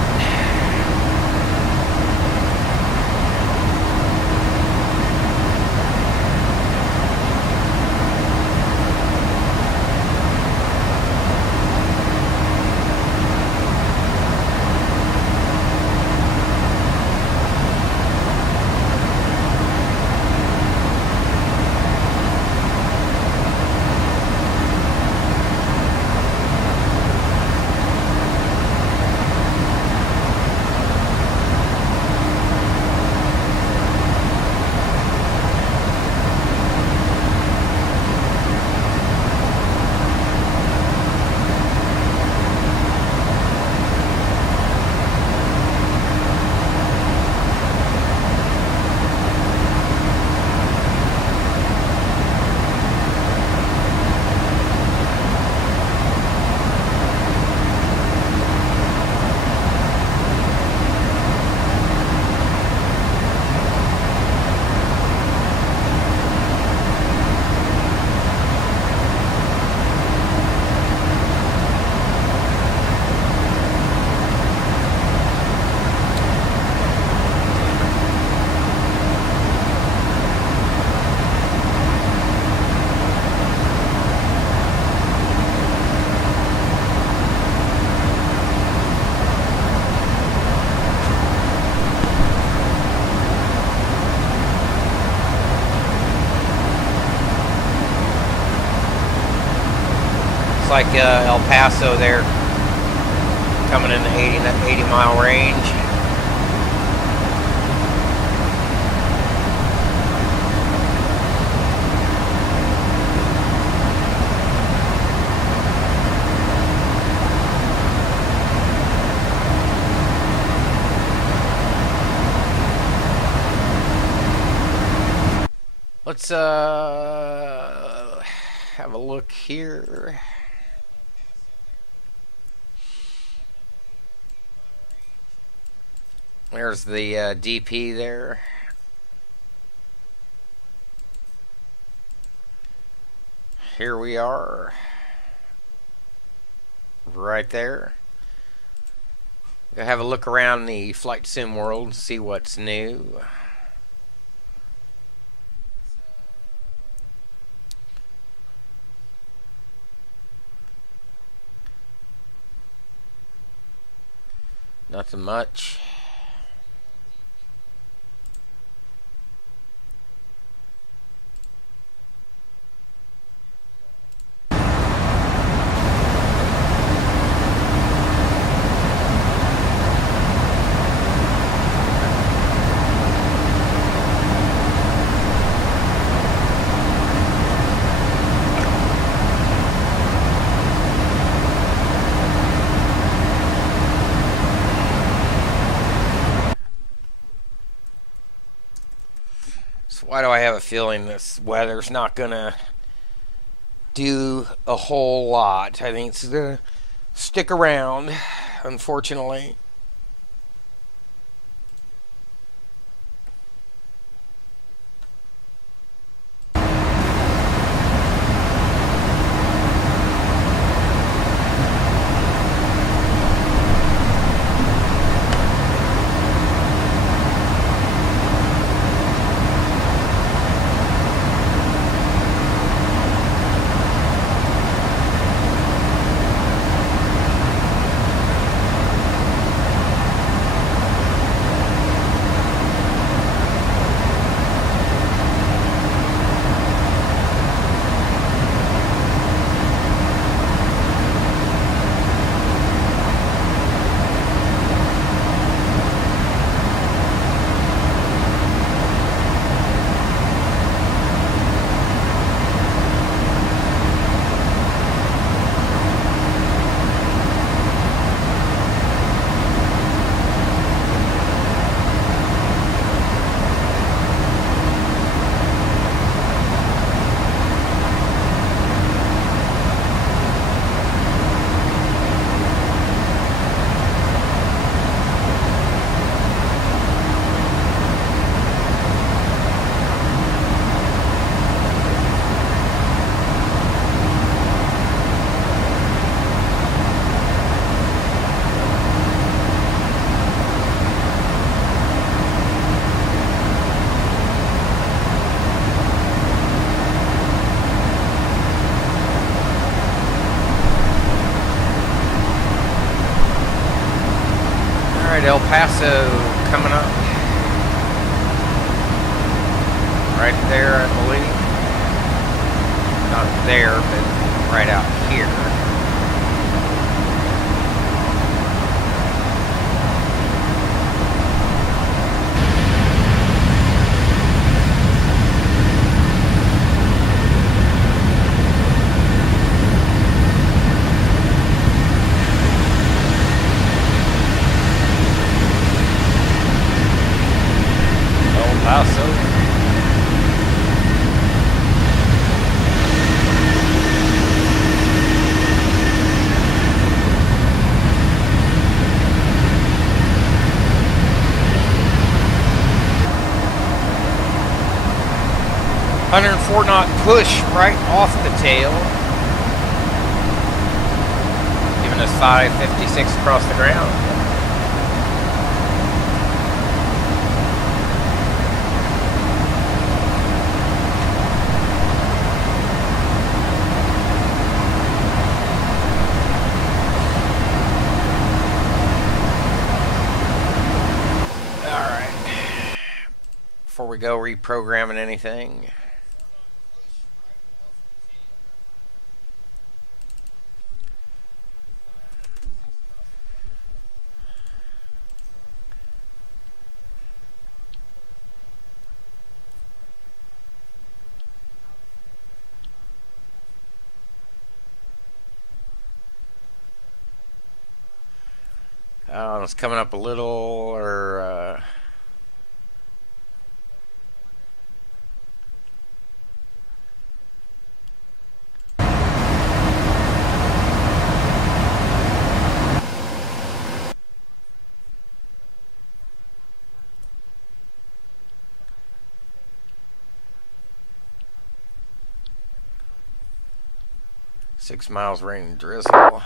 Like El Paso there, coming in the 80 mile range. Let's have a look here. There's the DP there. Here we are. Right there. Go have a look around the flight sim world and see what's new. Nothing much. Why do I have a feeling this weather's not gonna do a whole lot? I think it's gonna stick around, unfortunately. El Paso coming up. Right there, I believe. Not there, but right out here. Paso. 104 knot push right off the tail, giving us 556 across the ground. All right, before we go reprogramming anything. It's coming up a little, or 6 miles rain and drizzle.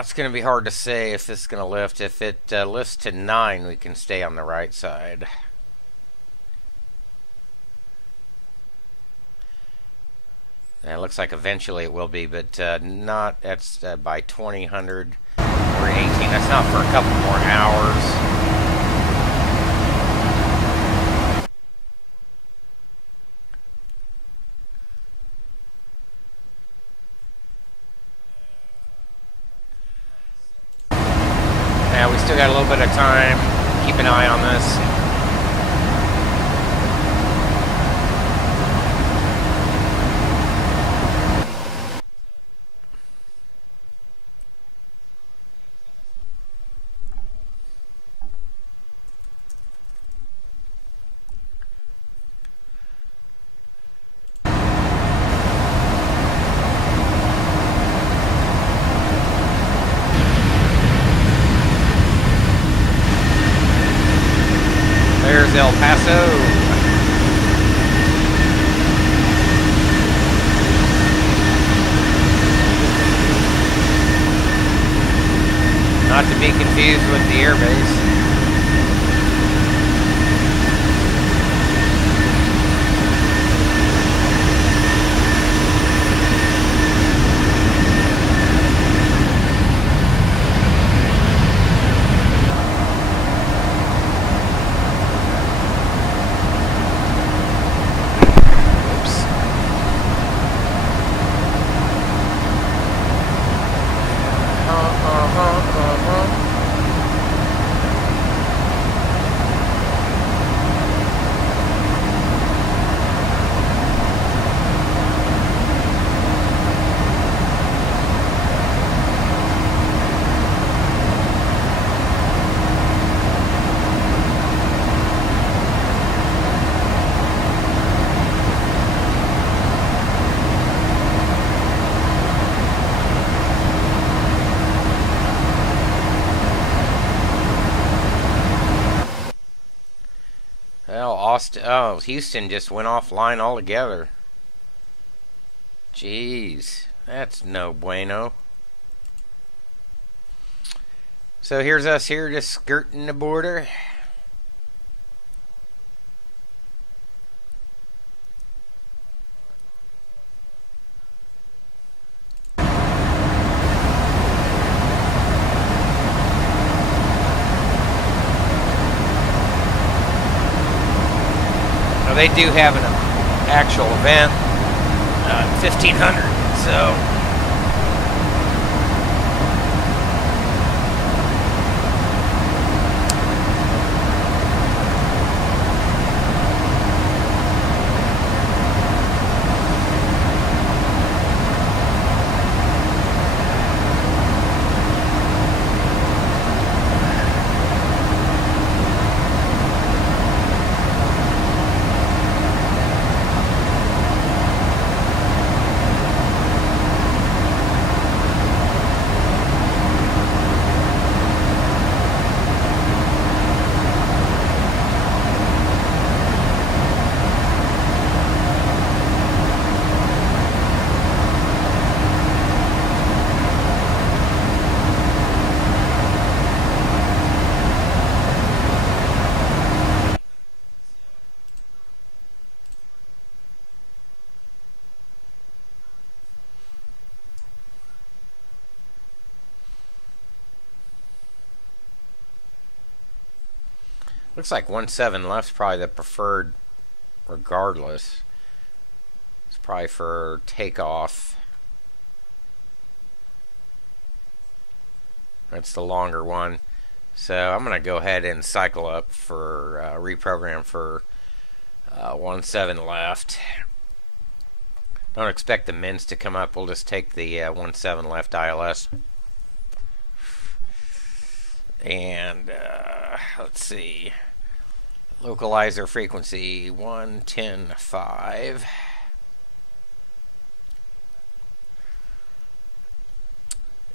It's going to be hard to say if this is going to lift. If it lifts to 9, we can stay on the right side. And it looks like eventually it will be, but not. That's by 2000 or 18. That's not for a couple more hours. We still got a little bit of time. Keep an eye on this. El Paso. Not to be confused with the airbase. Oh, Houston just went offline altogether. Jeez, that's no bueno. So here's us here just skirting the border. They do have an actual event, 1500, so looks like 17 left's probably the preferred regardless. It's probably for takeoff. That's the longer one. So I'm going to go ahead and cycle up for reprogram for 17 left. Don't expect the mins to come up. We'll just take the 17 left ILS. And let's see. Localizer frequency 110.5.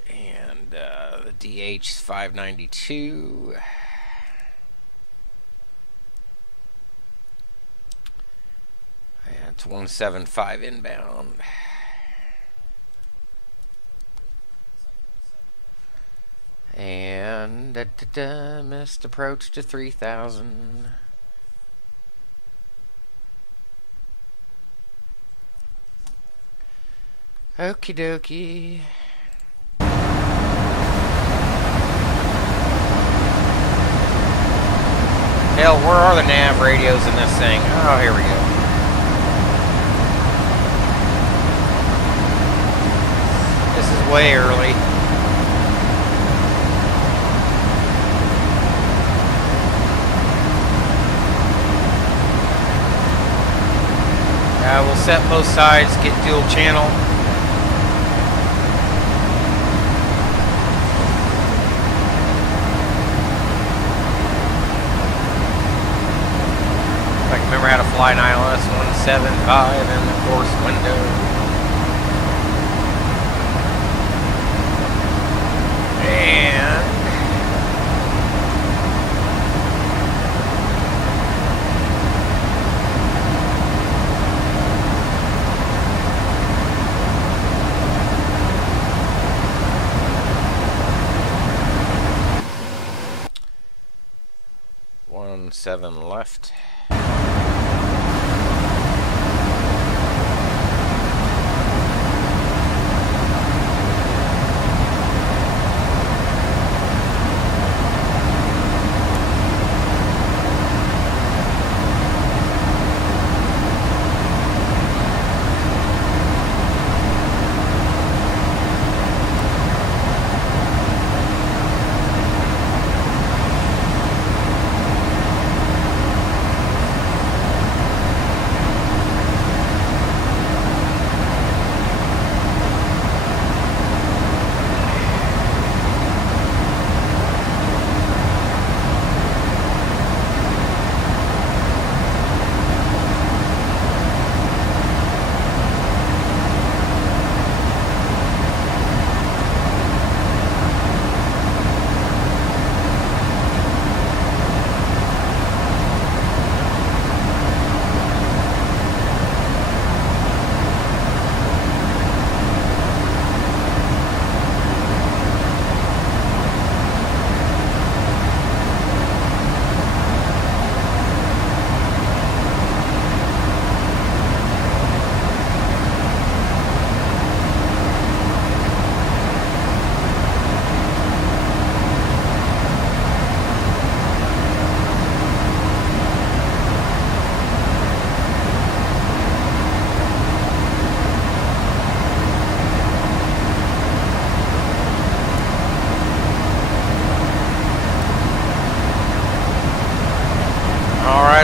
And the DH 592. And it's 175 inbound. And missed approach to 3,000. Okie dokie. Hell, where are the nav radios in this thing? Oh, here we go. This is way early. We'll set both sides, get dual channel. If I can remember how to fly an ILS 175 in the course window. And 17 left.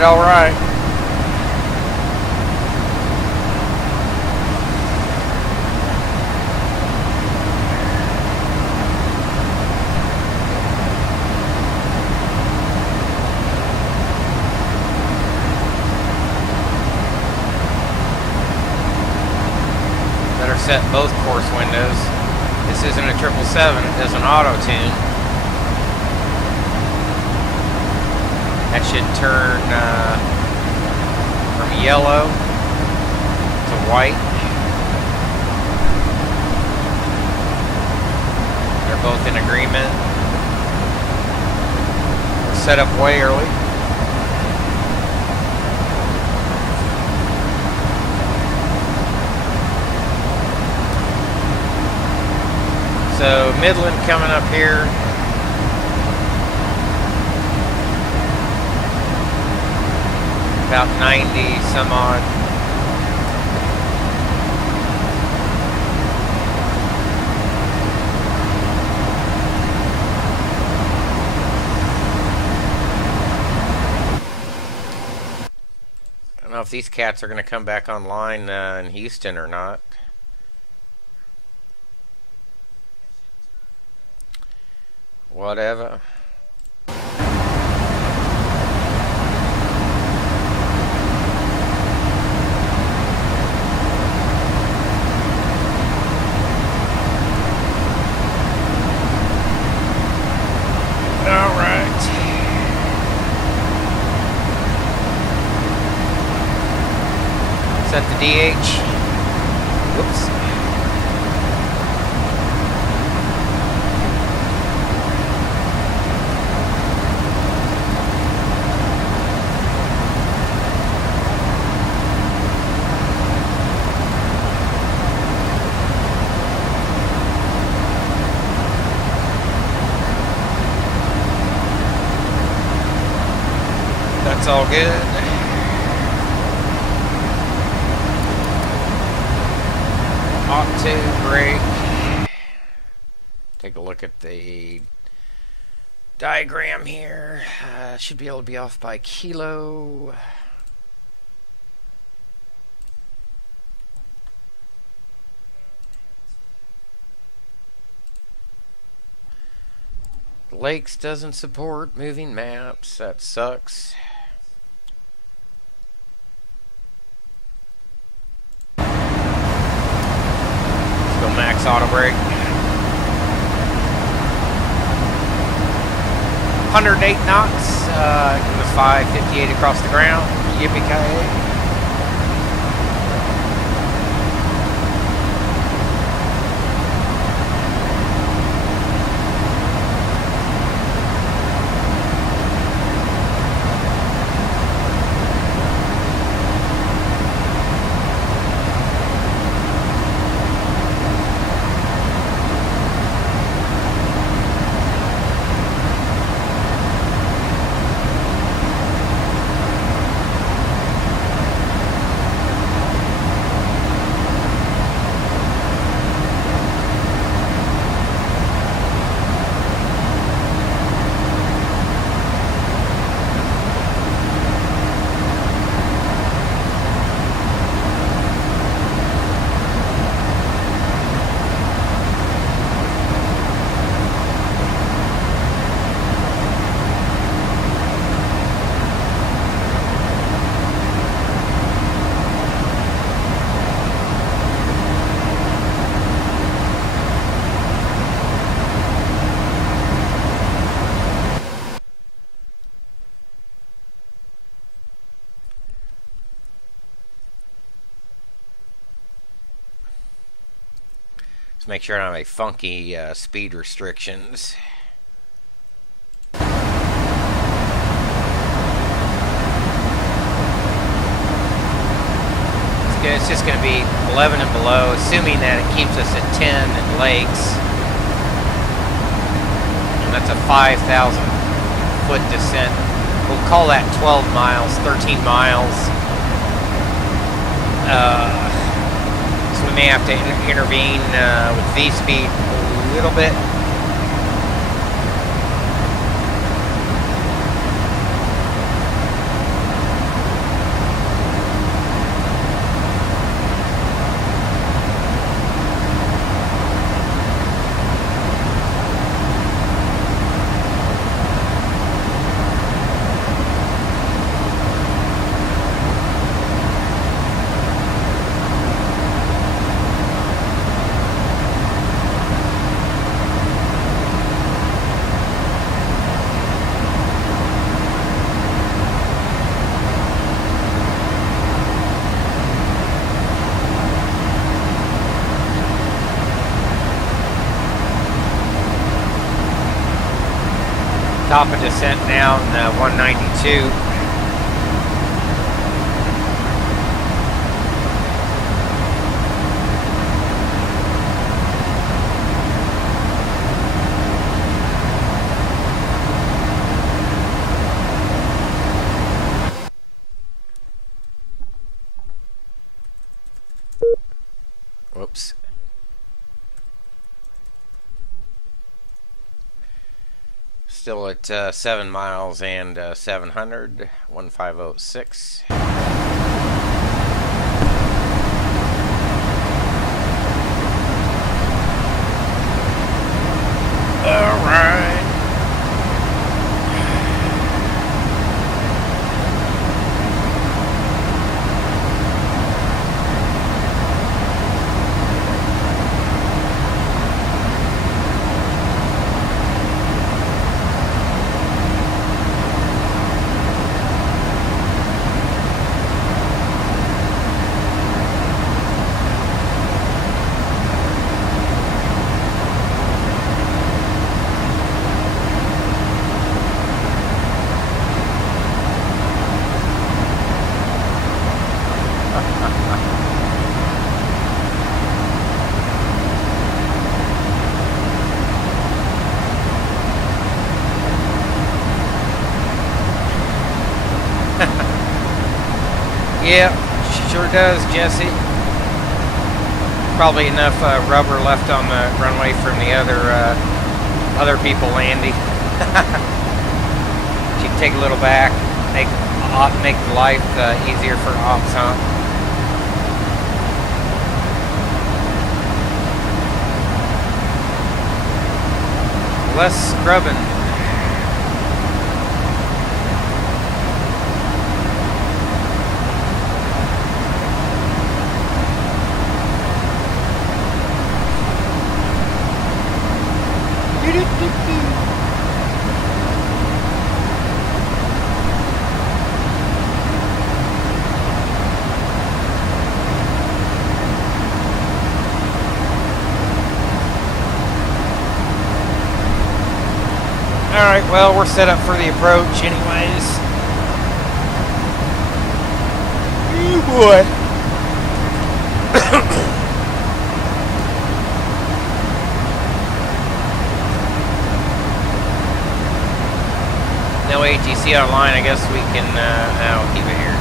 All right. Better set both course windows. This isn't a 777, it does an auto tune. That should turn from yellow to white. They're both in agreement. We're set up way early. So Midland coming up here. About 90 some odd. I don't know if these cats are going to come back online in Houston or not. Whatever. Set the DH. Whoops. That's all good. Octave brake. Take a look at the diagram here. Should be able to be off by kilo. Lakes doesn't support moving maps. That sucks. Max auto brake. 108 knots in the 558 across the ground. Yippee-ki-yay. Let's make sure I don't have any funky speed restrictions. It's just going to be 11 and below, assuming that it keeps us at 10 in lakes. And that's a 5,000 foot descent. We'll call that 12 miles, 13 miles. So we may have to intervene with V-speed a little bit. Top of descent now in 192. Whoops. Still at 7 miles and 700, 1506. All right. Yeah, sure does, Jesse. Probably enough rubber left on the runway from the other people landing. She can take a little back, make life easier for ops, huh? Less scrubbing. Alright, well, we're set up for the approach anyways. Oh boy. No ATC online, I guess we can I'll keep it here.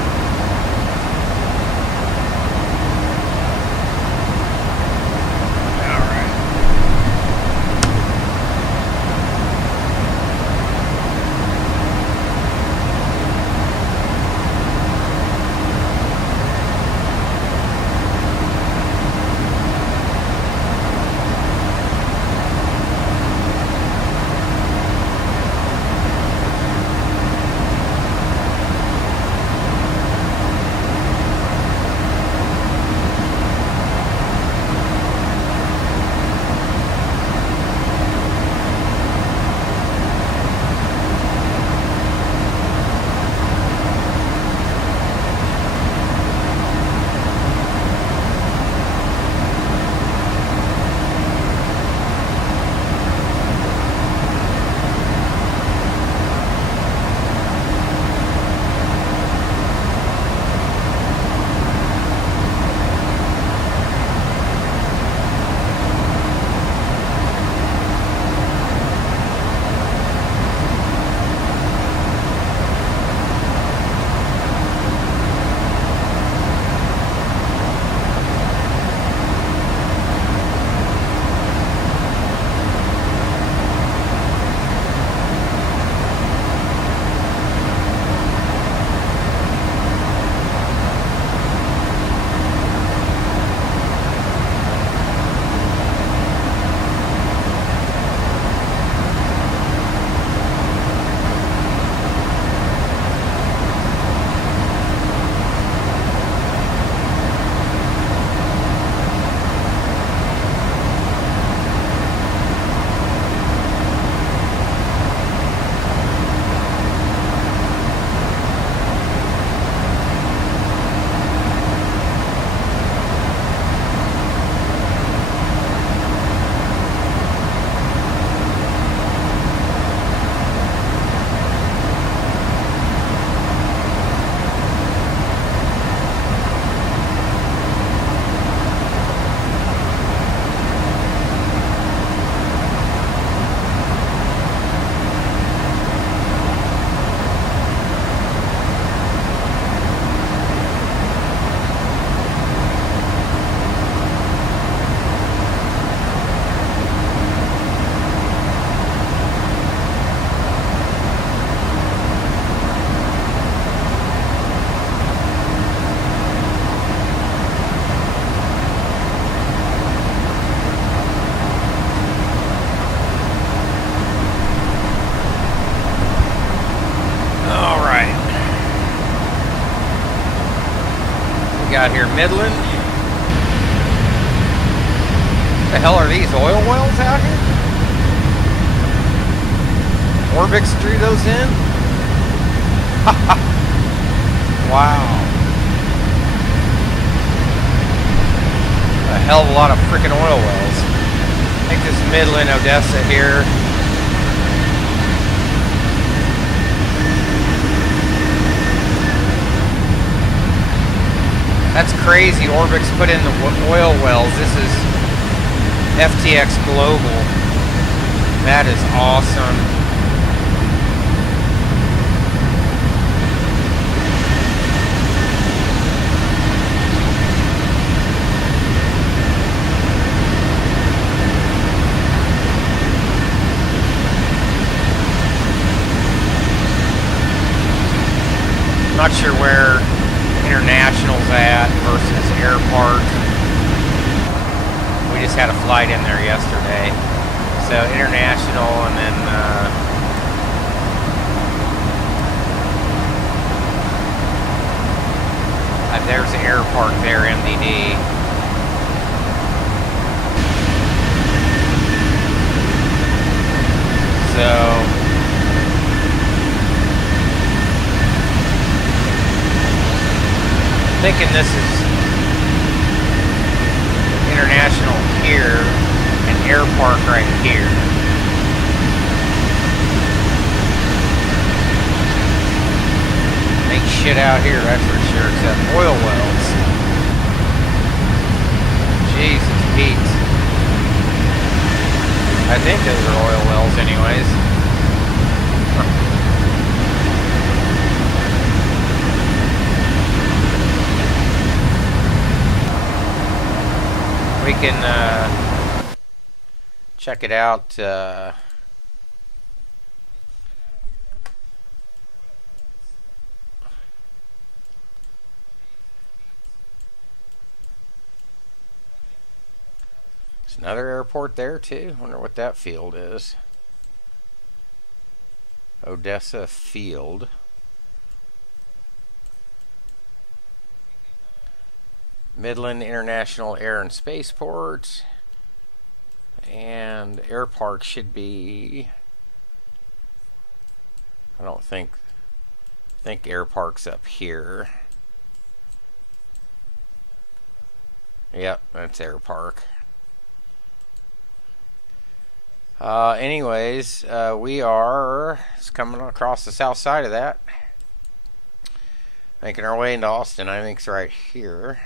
got here? Midland? What the hell are these, oil wells out here? ORBX drew those in? Wow. A hell of a lot of freaking oil wells. I think this is Midland, Odessa here. That's crazy. ORBX put in the oil wells. This is FTX Global. That is awesome. Not sure where International's at versus Air Park. We just had a flight in there yesterday. So International, and then there's the Air Park there, MDD. So thinking this is International here and Air Park right here. Ain't shit out here, that's for sure, except oil wells. Jesus Pete. I think those are oil wells anyways. We can check it out. There's another airport there too. Wonder what that field is. Odessa Field. Midland International Air and Spaceport, and Air Park should be, I don't think Air Park's up here. Yep, that's Air Park. Anyways, we are coming across the south side of that, making our way into Austin. I think it's right here.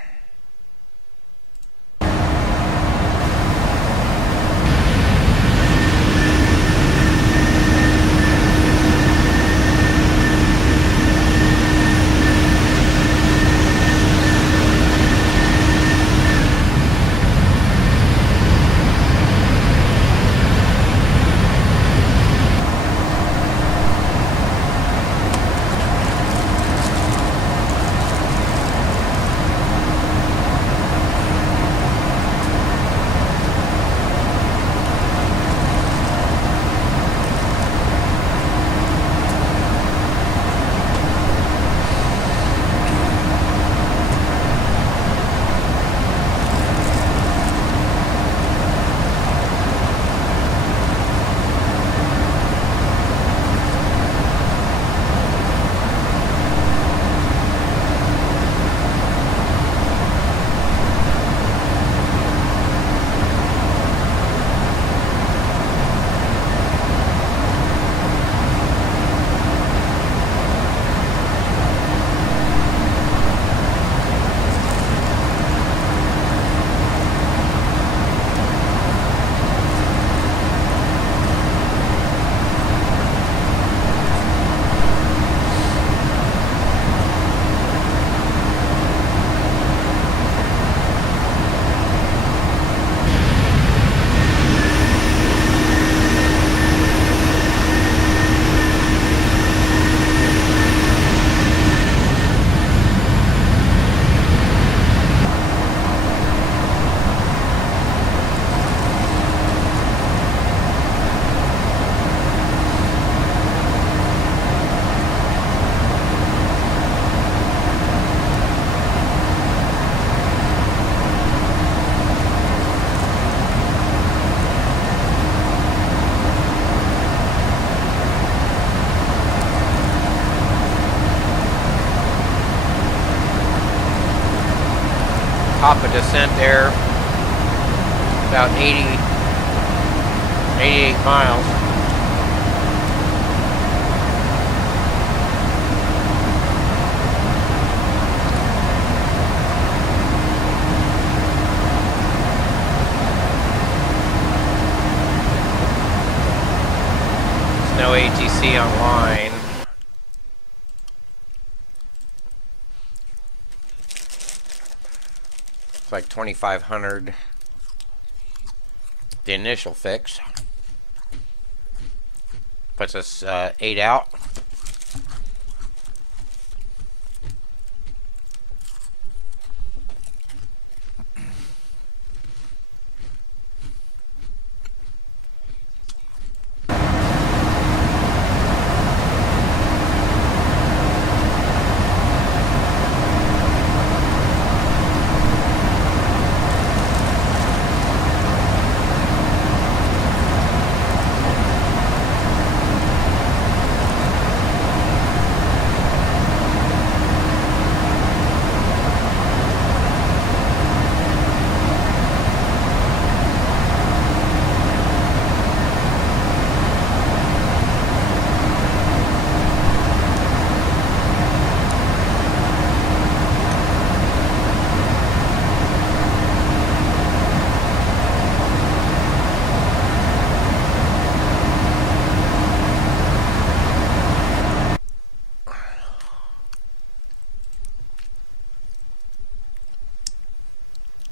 Top of descent there, about 88 miles. No ATC online. It's like 2,500. The initial fix puts us 8 out.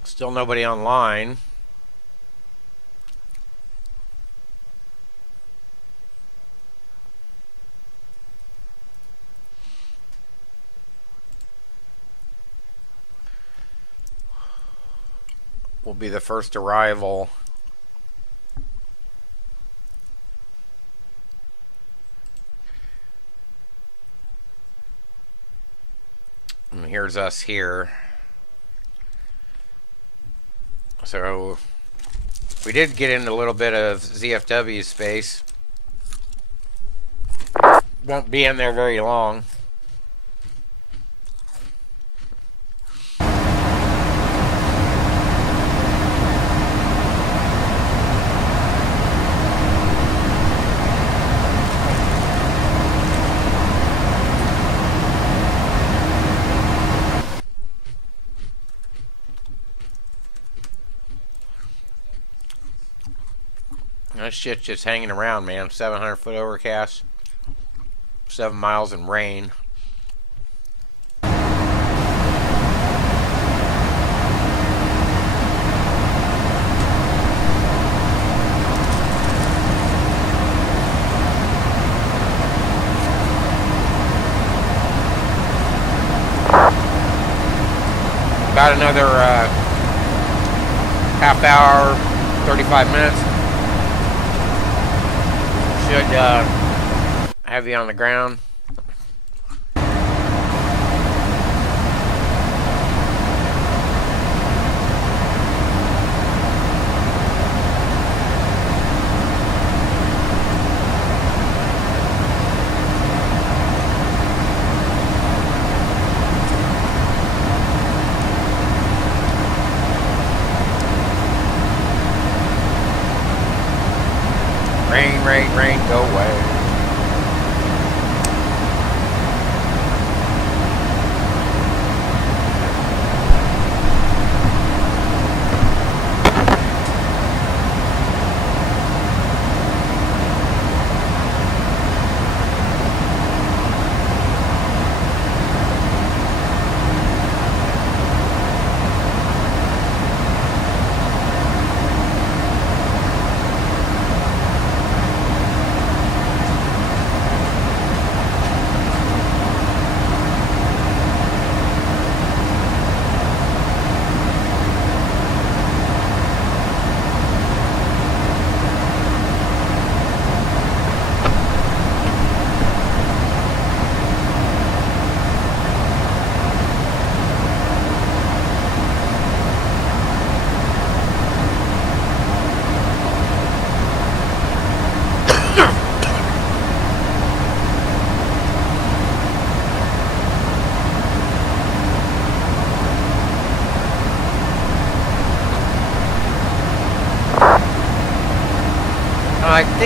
Still nobody online. Will be the first arrival. And here's us here. So we did get in a little bit of ZFW space. Won't be in there very long. That shit's just hanging around, man. 700-foot overcast, 7 miles in rain. About another half hour, 35 minutes. Should have you on the ground. Rain, rain, rain, go away.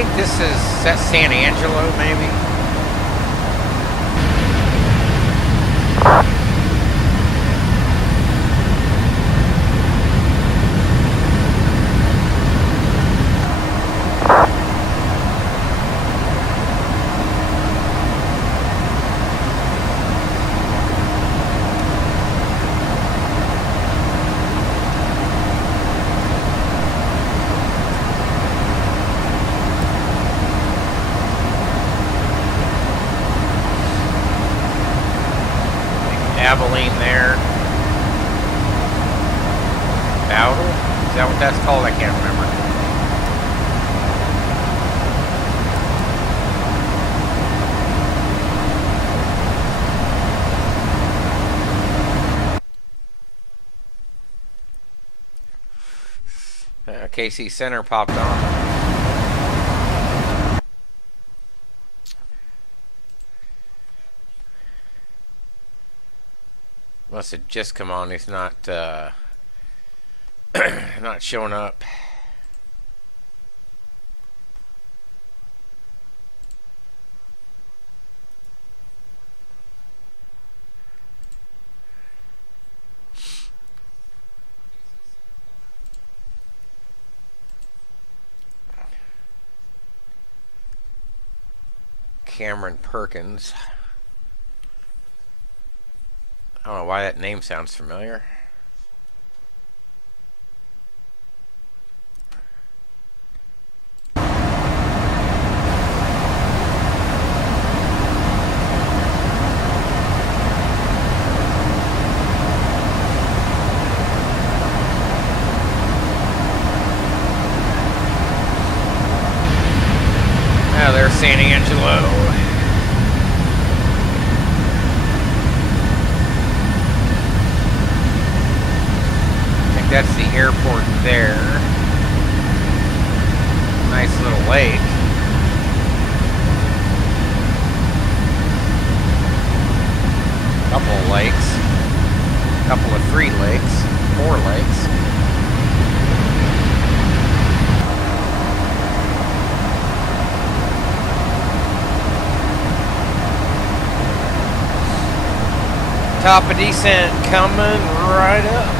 think this is San Angelo, maybe. Abilene there. Bowdle? Is that what that's called? I can't remember. KC Center popped on. Must have just come on. He's not not showing up. Cameron Perkins. I don't know why that name sounds familiar. Now there's San Angelo. That's the airport there. Nice little lake. Couple of lakes. Couple of 3 lakes. 4 lakes. Top of descent coming right up.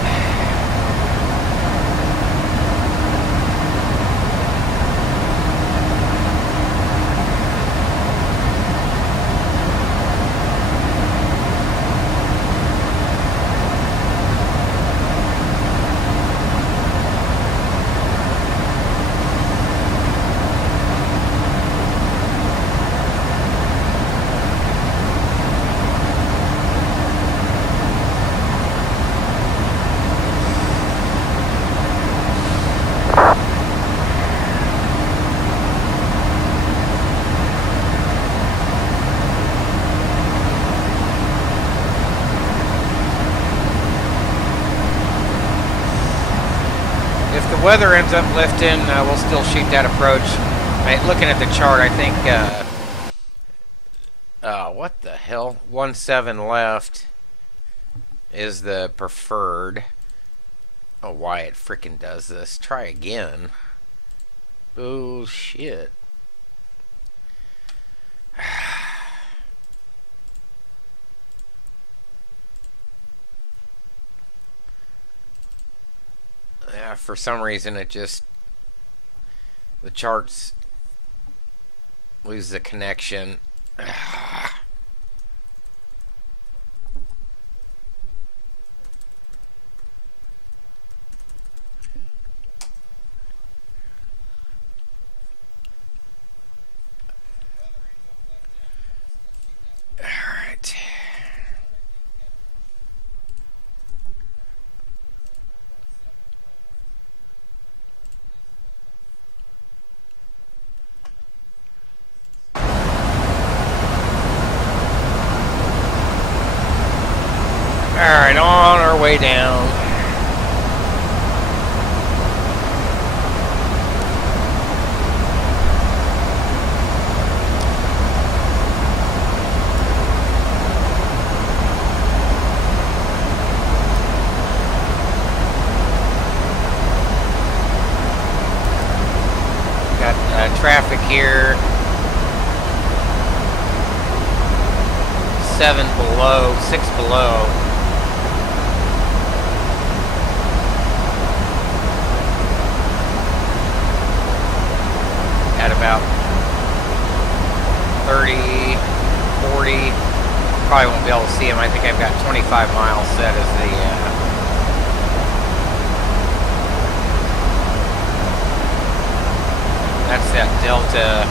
Weather ends up lifting, we'll still shoot that approach. Looking at the chart, I think, what the hell? 1-7 left is the preferred. Oh, why it frickin' does this. Try again. Bullshit. Yeah, for some reason it just, the charts lose the connection. Alright, on our way down. Got traffic here. 7 below, 6 below. At about 30, 40. Probably won't be able to see him. I think I've got 25 miles set as the that's that Delta.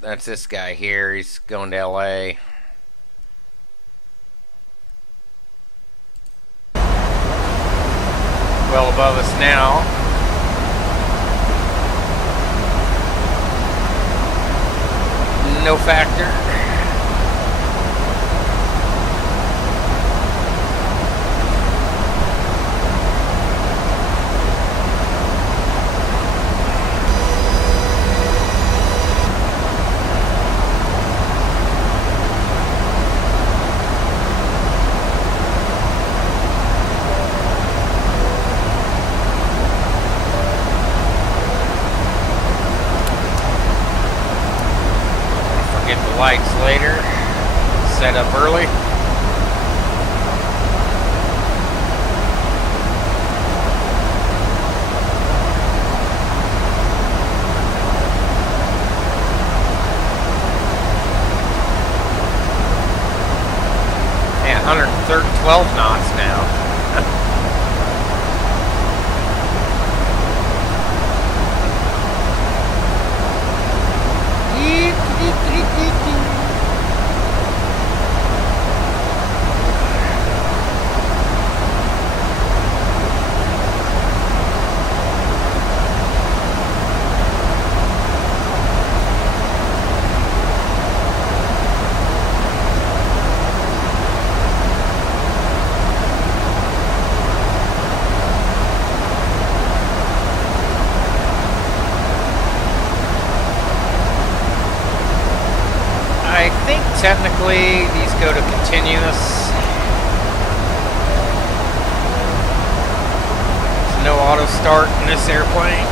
That's this guy here. He's going to LA. Well above us now. No factor. Lights later, set up early. Man, 112 knots now. Technically, these go to continuous. There's no auto start in this airplane.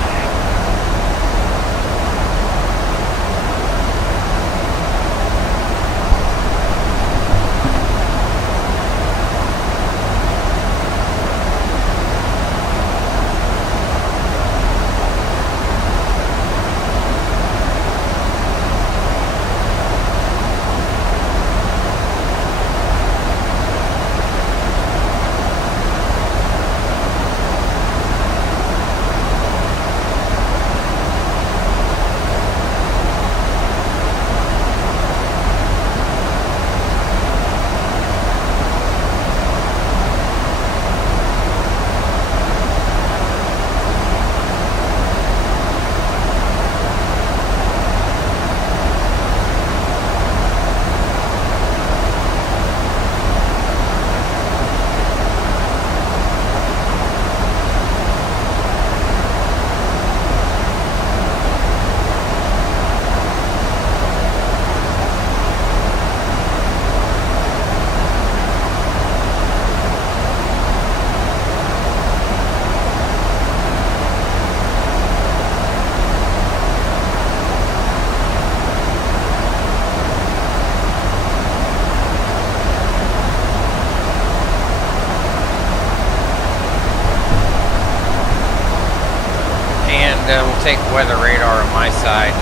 We'll take weather radar on my side.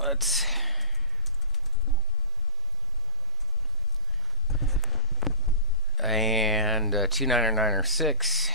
Let's and 29906.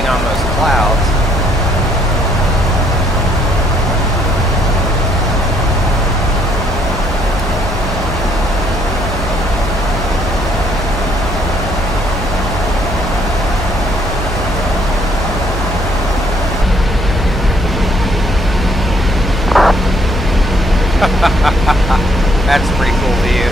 staying on those clouds. That's a pretty cool view.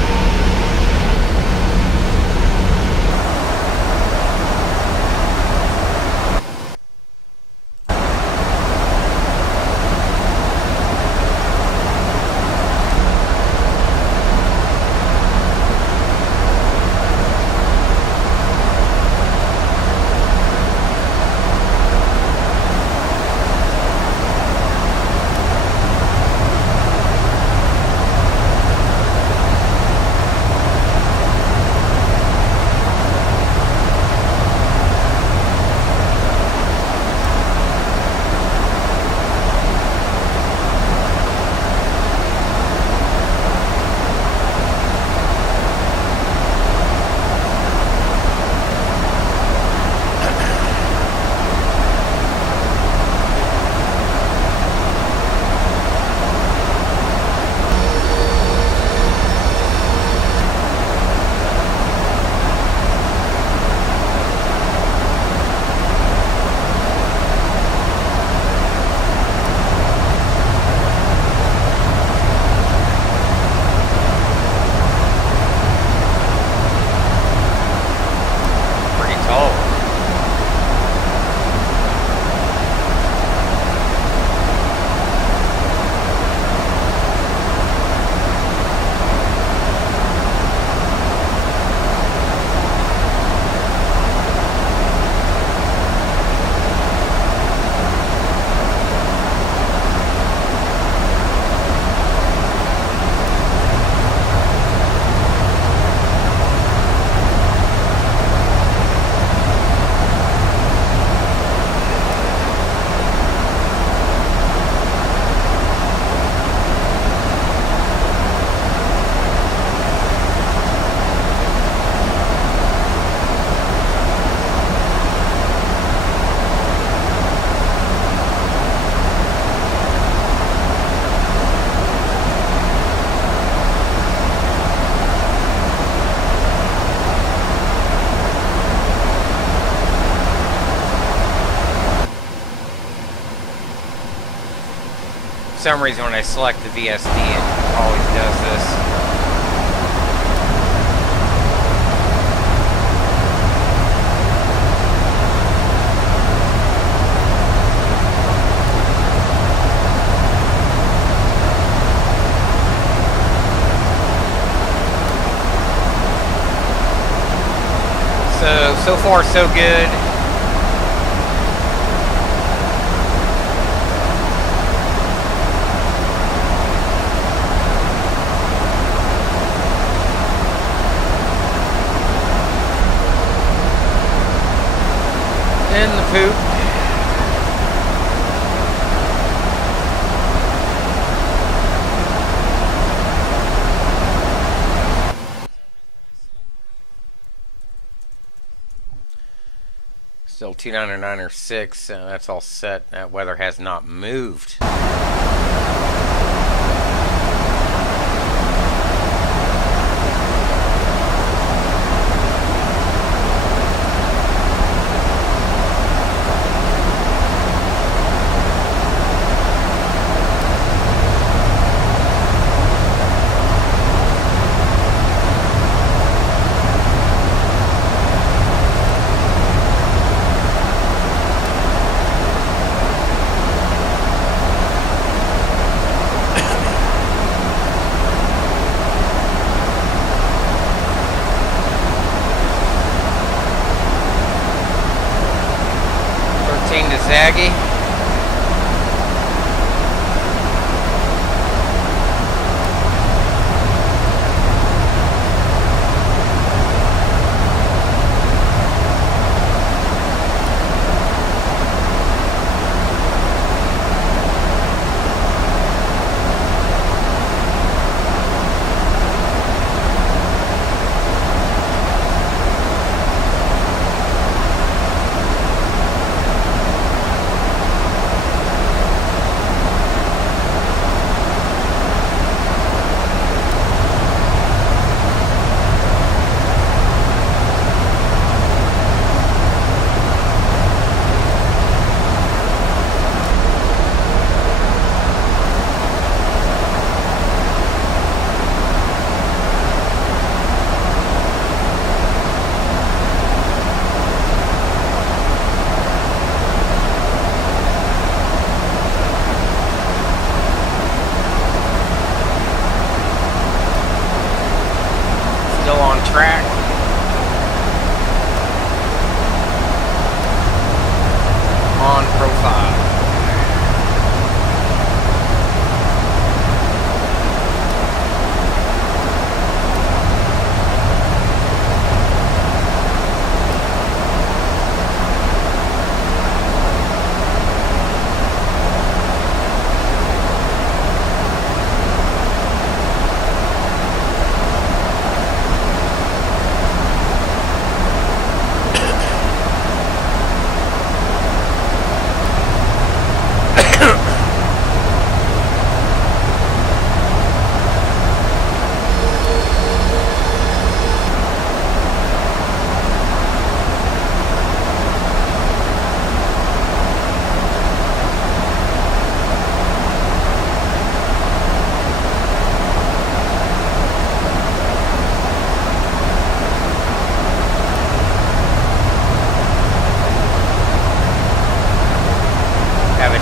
For some reason when I select the VSD it always does this. So far so good. In the poop. Still 299.6, that's all set. That weather has not moved. Zaggy.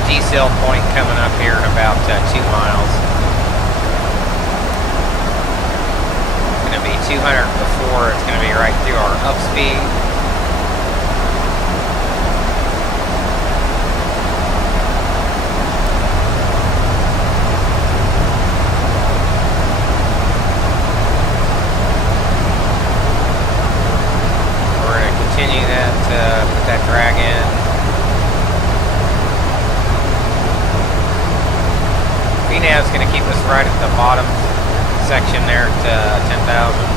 decel point coming up here in about 2 miles. It's going to be 200 before. It's going to be right through our up speed. We're going to continue that, put that drag in. VNAV's going to keep us right at the bottom section there at 10,000.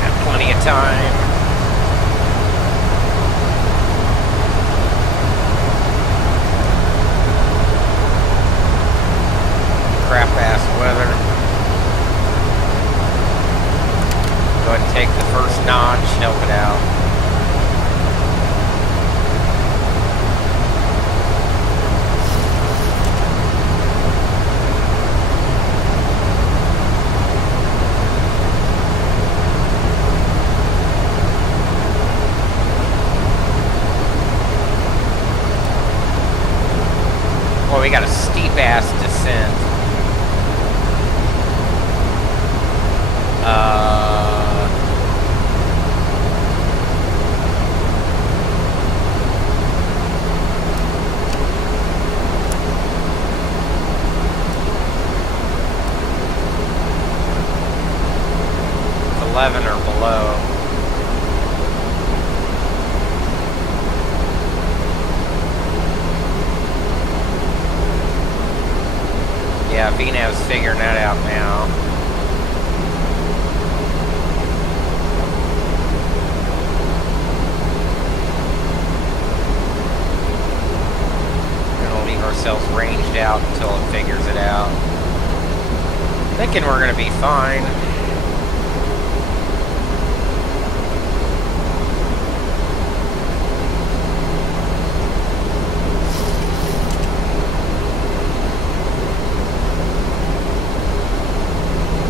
Got plenty of time. Crap-ass weather. Go ahead and take the first notch, help it out. Well, we got a steep-ass descent. It's 11 or below. Yeah, VNAV's figuring that out now. Ourselves ranged out until it figures it out. Thinking we're going to be fine.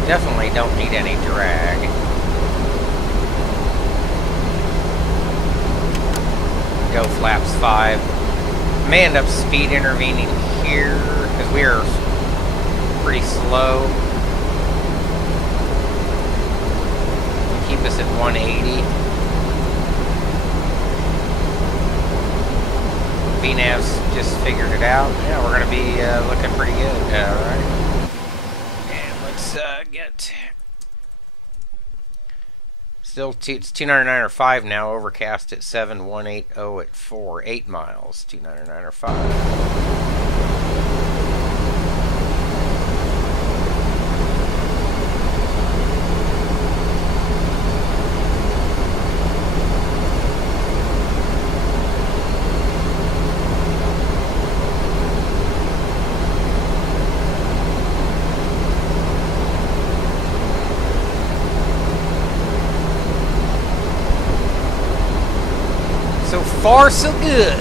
Definitely don't need any drag. Go flaps 5. May end up speed intervening here because we are pretty slow. Keep us at 180. VNAV's just figured it out. Yeah, we're going to be looking pretty good. Alright. And let's get... Still, it's 299 or 5 now, overcast at 7, 180 at 4, 8 miles, 299 or 5. So far, so good.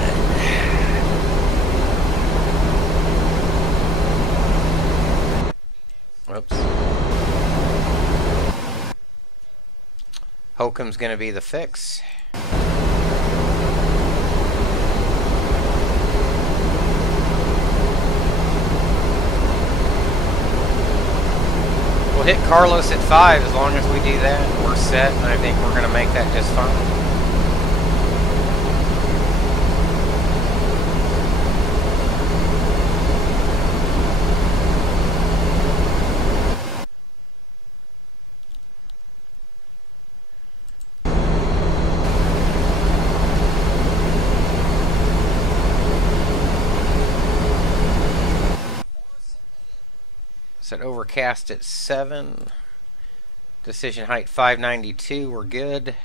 Whoops. Hokum's going to be the fix. We'll hit Carlos at 5 as long as we do that. We're set, and I think we're going to make that just fine. Set overcast at 7. Decision height 592. We're good.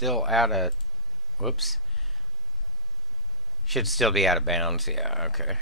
still out of... Whoops. Should still be out of bounds. Yeah, okay.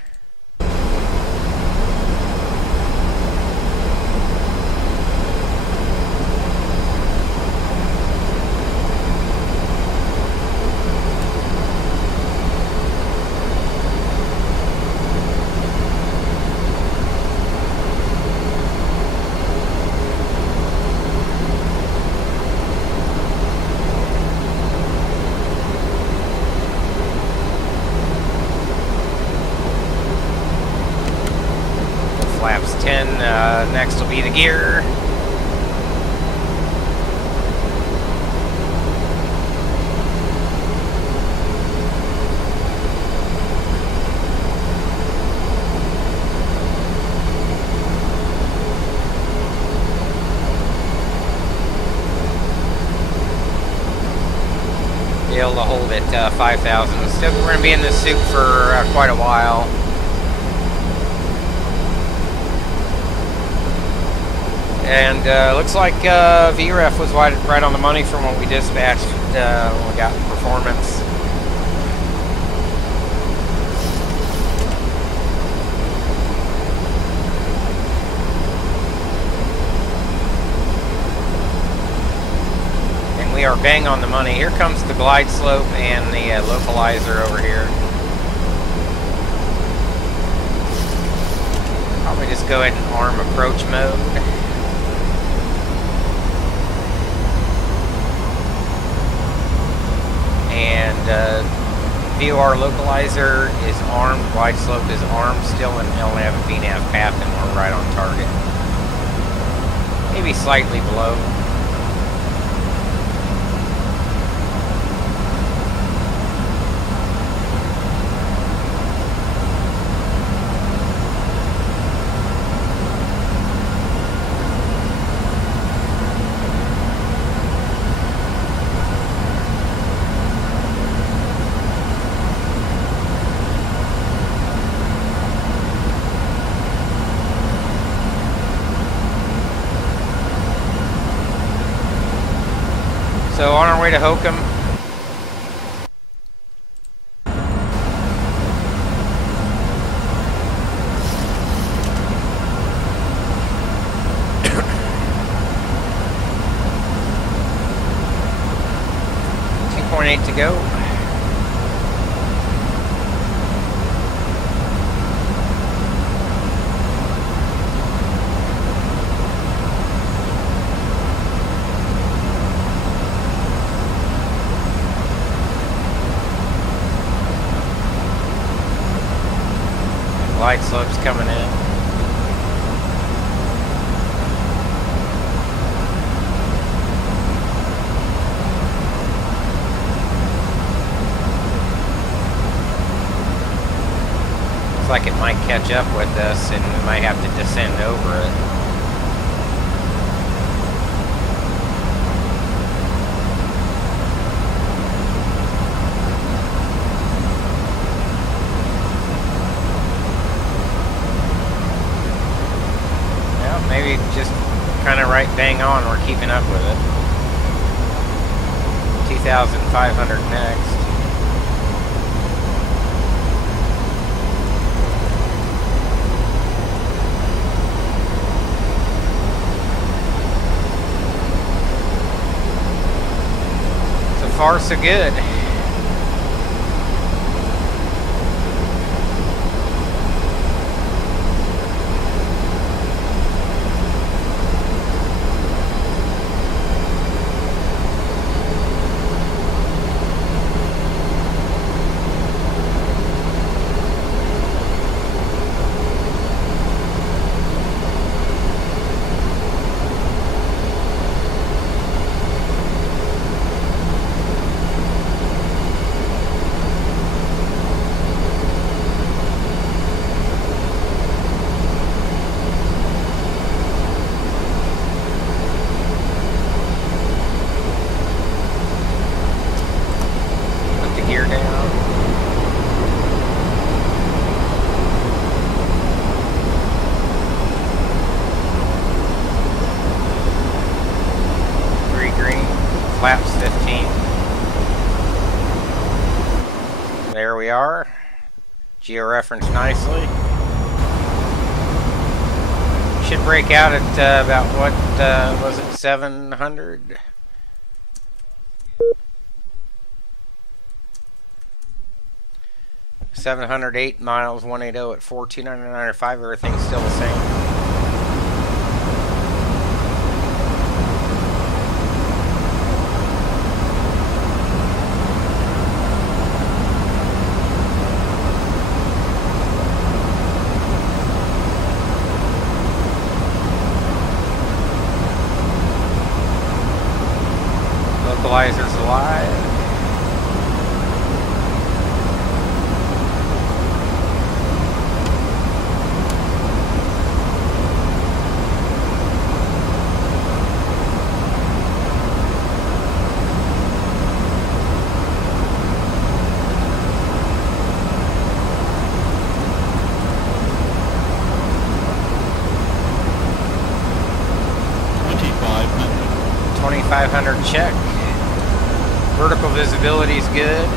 Flaps 10, next will be the gear. Be able to hold it 5,000. Still, we're going to be in this soup for quite a while. And looks like VREF was right on the money from what we dispatched when we got performance. And we are bang on the money. Here comes the glide slope and the localizer over here. Probably just go ahead and arm approach mode. And VOR localizer is armed, glide slope is armed, still in LNAV and VNAV path, and we're right on target. Maybe slightly below. So on our way to Hokum. .8 to go. Glide slope's coming in. Looks like it might catch up with us and we might have to descend over it. Maybe just kind of right bang on, we're keeping up with it. 2,500 next. So far, so good. Flaps 15. there we are. Georeferenced nicely. Should break out at about what was it, 700? $708 miles, 180 at 42995. Everything's still the same. Localizers alive. $2,500 check. Vertical visibility is good.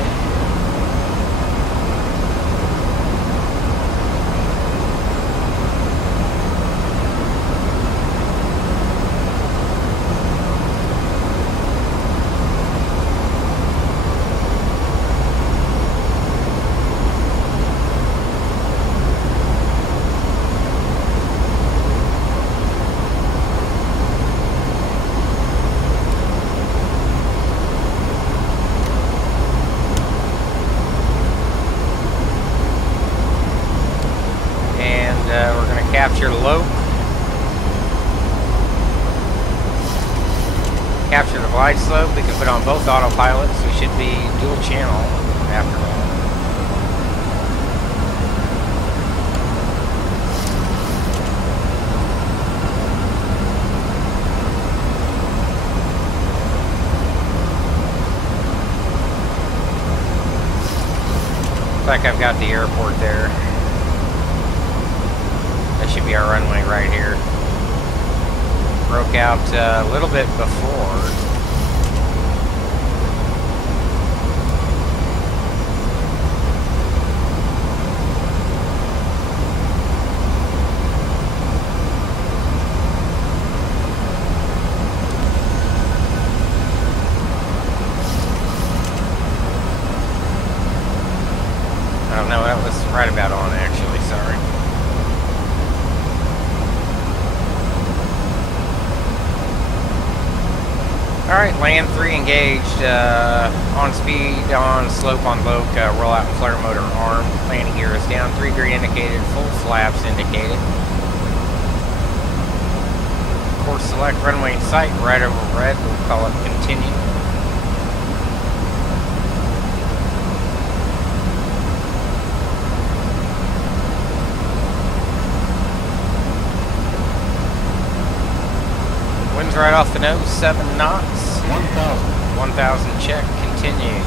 We're going to capture low. Capture the glide slope. We can put on both autopilots. We should be dual channel after that. Looks like I've got the airport there. That should be our runway right here. Broke out a little bit before. I don't know, that was right about on actually, sorry. Alright, land 3 engaged, on speed, on slope, on low, roll out and flare motor arm. Landing gear is down, 3 green indicated, full flaps indicated. Course select, runway in sight, right over red, we'll call it continue. Winds right off the nose, 7 knots. 1,000 check, continue.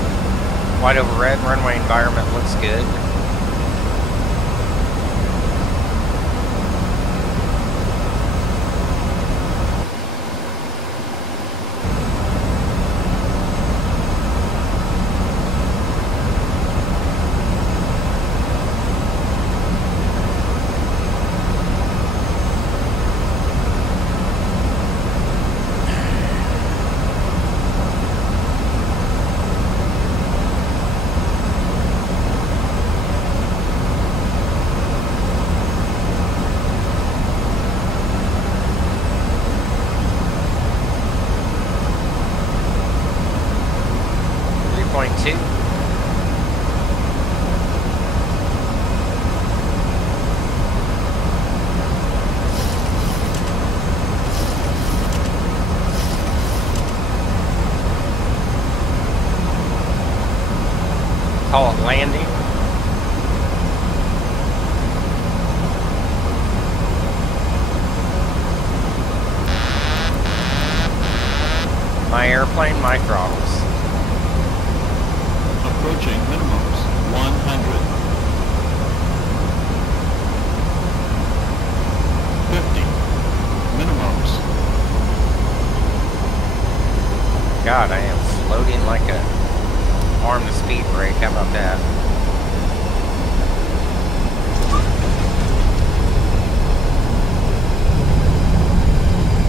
White over red, runway environment looks good. Call it landing. My airplane, my throttles. Approaching minimums, 100. 50. Minimums. God, I am floating like a arm to speed brake. How about that?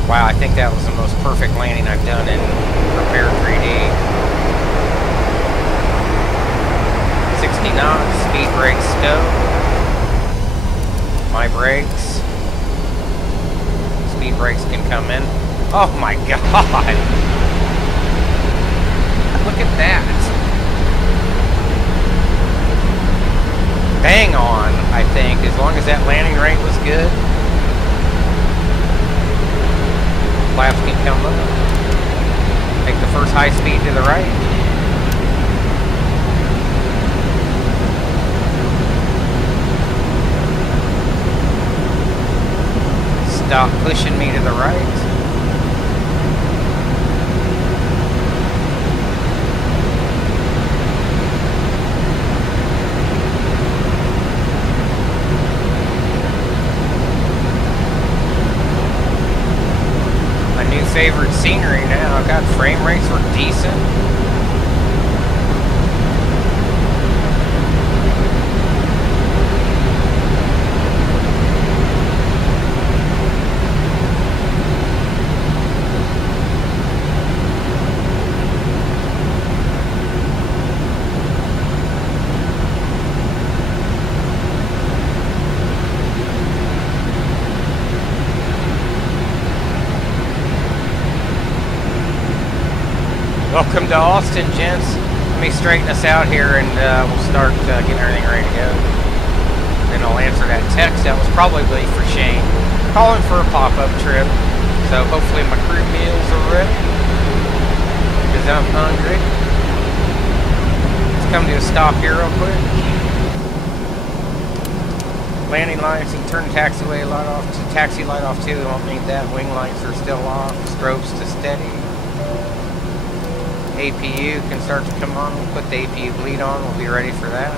Wow, I think that was the most perfect landing I've done in Prepare 3D. 60 knots, speed brake stowed. My brakes. Speed brakes can come in. Oh my god! Look at that. Bang on, I think, as long as that landing rate was good. Flaps can come up. Take the first high speed to the right. Stop pushing me to the right. Favorite scenery now. I've got frame rates are decent. Welcome to Austin, gents. Let me straighten us out here and we'll start getting everything ready to go. Then I'll answer that text. That was probably for Shane. Calling for a pop-up trip. So hopefully my crew meals are ready. Because I'm hungry. Let's come to a stop here real quick. Landing lights and turn taxiway light off to taxi light off too. We won't need that. Wing lights are still off. Strobes to steady. APU can start to come on. We'll put the APU bleed on. We'll be ready for that.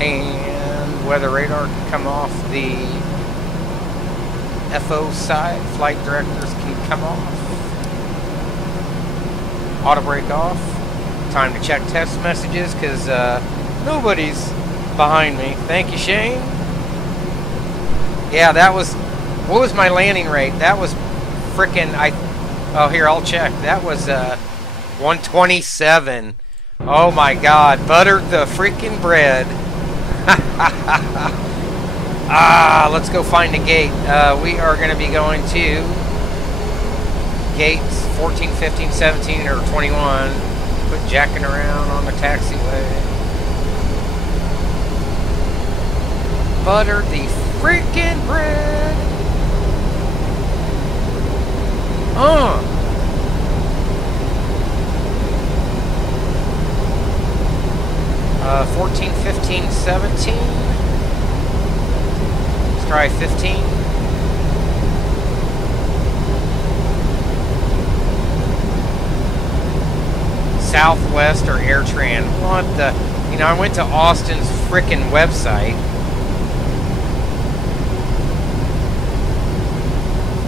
And weather radar can come off the FO side. Flight directors can come off. Auto brake off. Time to check test messages because nobody's behind me. Thank you, Shane. Yeah, that was... What was my landing rate? That was frickin'... Oh, here, I'll check. That was... 127. Oh my god. Buttered the freaking bread. Let's go find a gate. We are going to be going to gates 14, 15, 17, or 21. Quit jacking around on the taxiway. Butter the freaking bread. 14, 15, 17. Let's try 15. Southwest or AirTran. What the... You know, I went to Austin's frickin' website.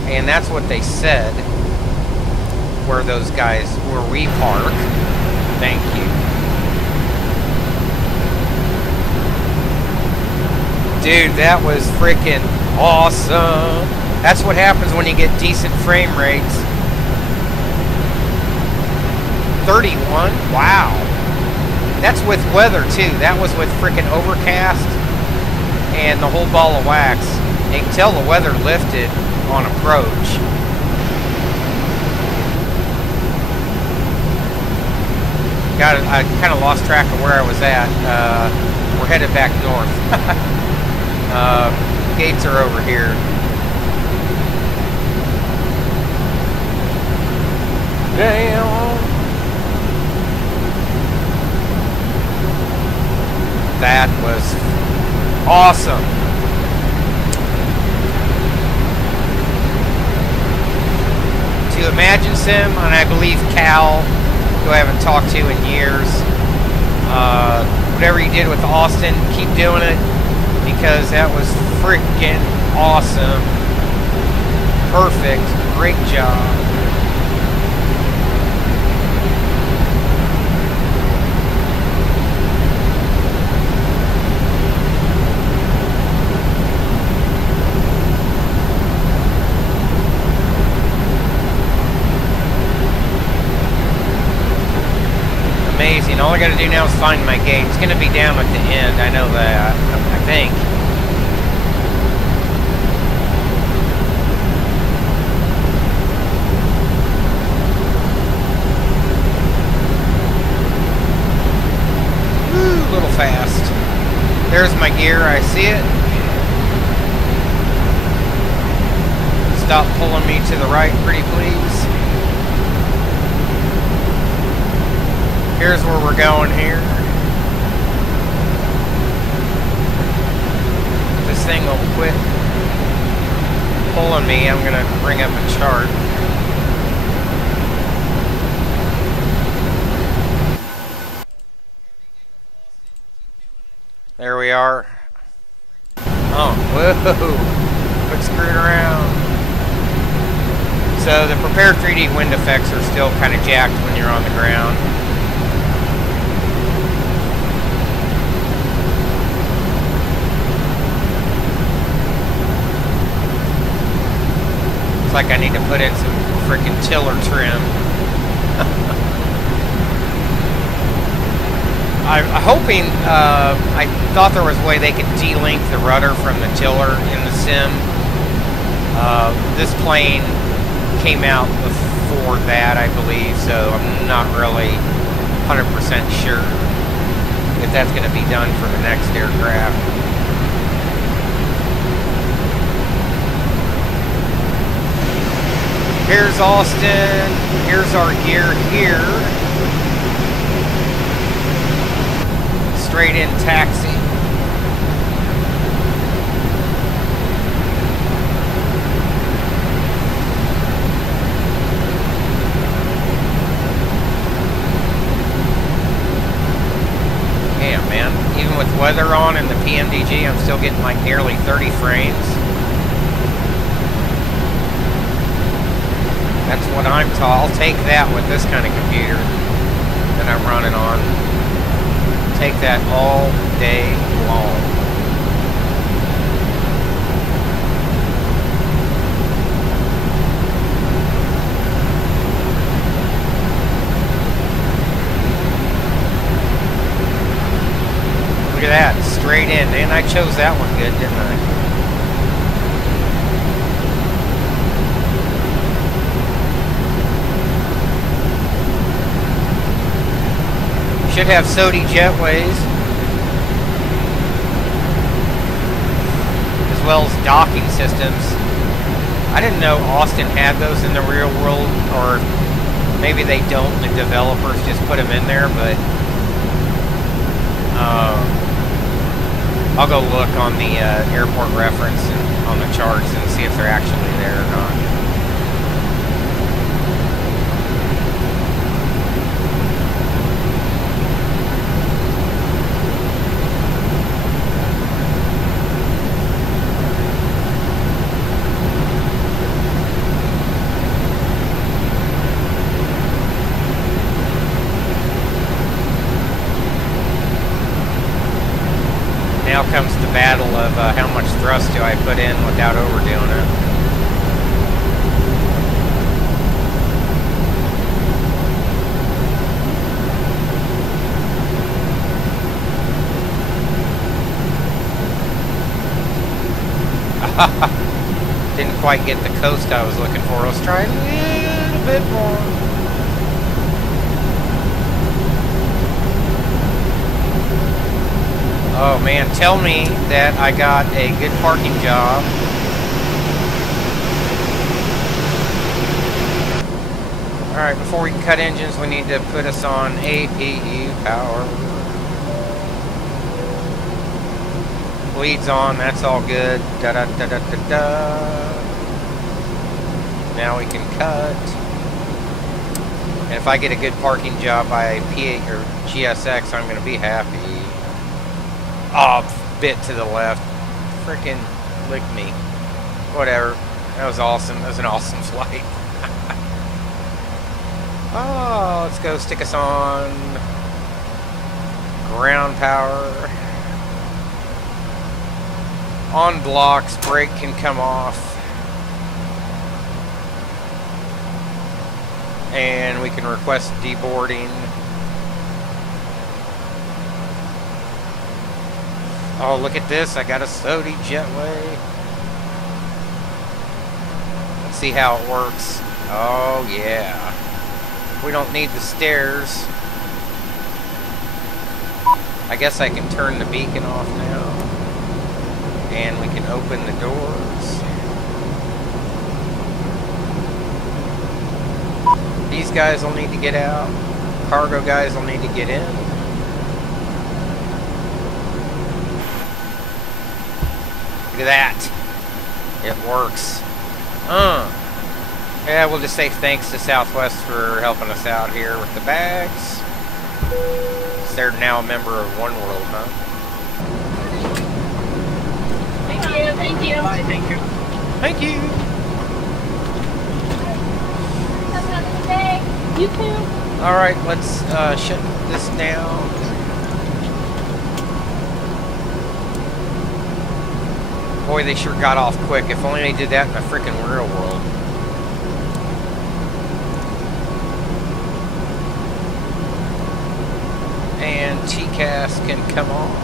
And that's what they said. Where those guys... Where we park. Thank you. Dude, that was freaking awesome. That's what happens when you get decent frame rates. 31? Wow. That's with weather, too. That was with freaking overcast and the whole ball of wax. You can tell the weather lifted on approach. I kind of lost track of where I was at. We're headed back north. Gates are over here. Damn. That was awesome. To Imagine Sim, and I believe Cal, who I haven't talked to in years. Whatever you did with Austin, keep doing it. Because that was freaking awesome. Perfect. Great job. amazing. All I gotta do now is find my gate. It's gonna be down at the end, I know that, I think. Woo, a little fast. There's my gear, I see it. Stop pulling me to the right, pretty please. Here's where we're going here. This thing will quit pulling me. I'm gonna bring up a chart. There we are. Oh, whoa! Quit screwing around. So the prepared 3D wind effects are still kind of jacked when you're on the ground. It's like I need to put in some freaking tiller trim. I'm hoping, I thought there was a way they could de-link the rudder from the tiller in the sim. This plane came out before that, I believe, so I'm not really 100% sure if that's going to be done for the next aircraft. Here's Austin. Here's our gear here. Straight in taxi. Damn, man. Even with weather on and the PMDG, I'm still getting like nearly 30 frames. That's what I'm taught. I'll take that with this kind of computer that I'm running on. Take that all day long. Look at that, straight in. And I chose that one good, didn't I? Should have SODI jetways, as well as docking systems. I didn't know Austin had those in the real world, or maybe they don't, the developers just put them in there, but I'll go look on the airport reference and on the charts and see if they're actually there or not. Now comes the battle of how much thrust do I put in without overdoing it. Didn't quite get the coast I was looking for. Let's try a little bit more. Oh man, tell me that I got a good parking job. Alright, before we can cut engines, we need to put us on APU power. Leads on, that's all good. Da da da da da da. Now we can cut. And if I get a good parking job by P8 or GSX, I'm going to be happy. Oh, bit to the left. Freaking licked me. Whatever. That was awesome. That was an awesome flight. Oh, let's go stick us on ground power. On blocks, brake can come off. And we can request deboarding. Oh, look at this. I got a Sodi jetway. Let's see how it works. Oh, yeah. We don't need the stairs. I guess I can turn the beacon off now. And we can open the doors. These guys will need to get out. Cargo guys will need to get in. Look at that. It works. Yeah, we'll just say thanks to Southwest for helping us out here with the bags. They're now a member of One World, huh? Thank you, thank you. Bye, thank you. Thank you. Have a good day. You too. Alright, let's shut this down. Boy, they sure got off quick. If only they did that in the freaking real world. And TCAS can come off.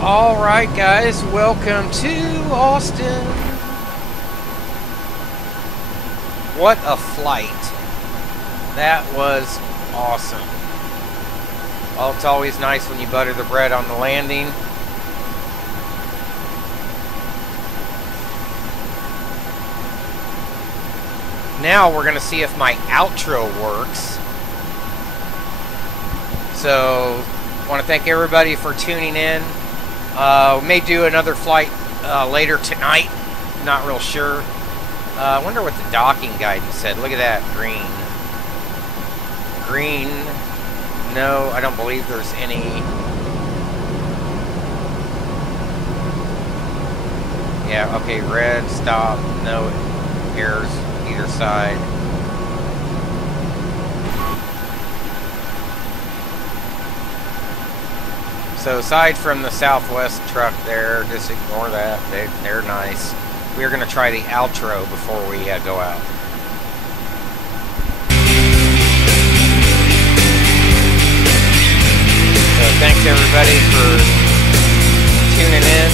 Alright guys, welcome to Austin. What a flight. That was awesome. Well, it's always nice when you butter the bread on the landing. Now we're going to see if my outro works. So, I want to thank everybody for tuning in. We may do another flight later tonight. Not real sure. I wonder what the docking guidance said. Look at that, green. Green. No, I don't believe there's any. Yeah, okay, red, stop, no errors either side. So aside from the Southwest truck there, just ignore that. They're nice. We're going to try the outro before we go out. So thanks everybody for tuning in.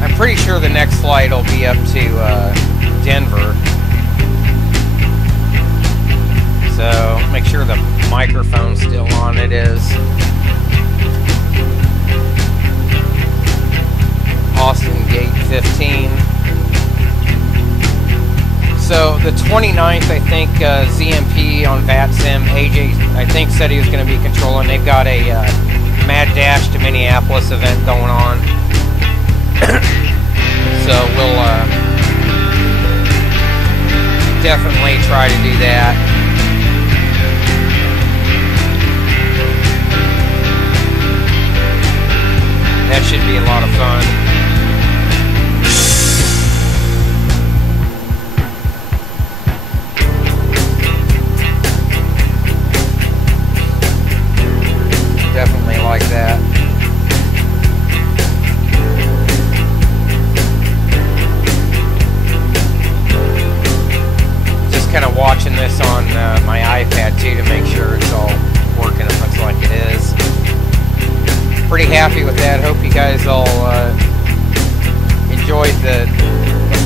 I'm pretty sure the next flight will be up to Denver. So make sure the microphone's still on. It is. Austin Gate 15. So the 29th, I think ZMP on Vatsim, AJ, I think said he was going to be controlling. They've got a Mad Dash to Minneapolis event going on. So we'll definitely try to do that. That should be a lot of fun. Definitely like that. Just kind of watching this on my iPad too to make sure it's all working. It looks like it is. Pretty happy with that. Hope you guys all enjoyed the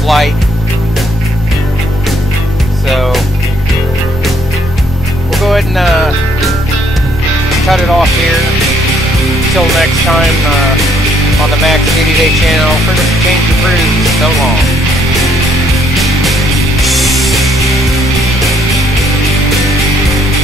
flight. So we'll go ahead and cut it off here. Until next time on the Max Duty Day channel. For this change of cruise. So long.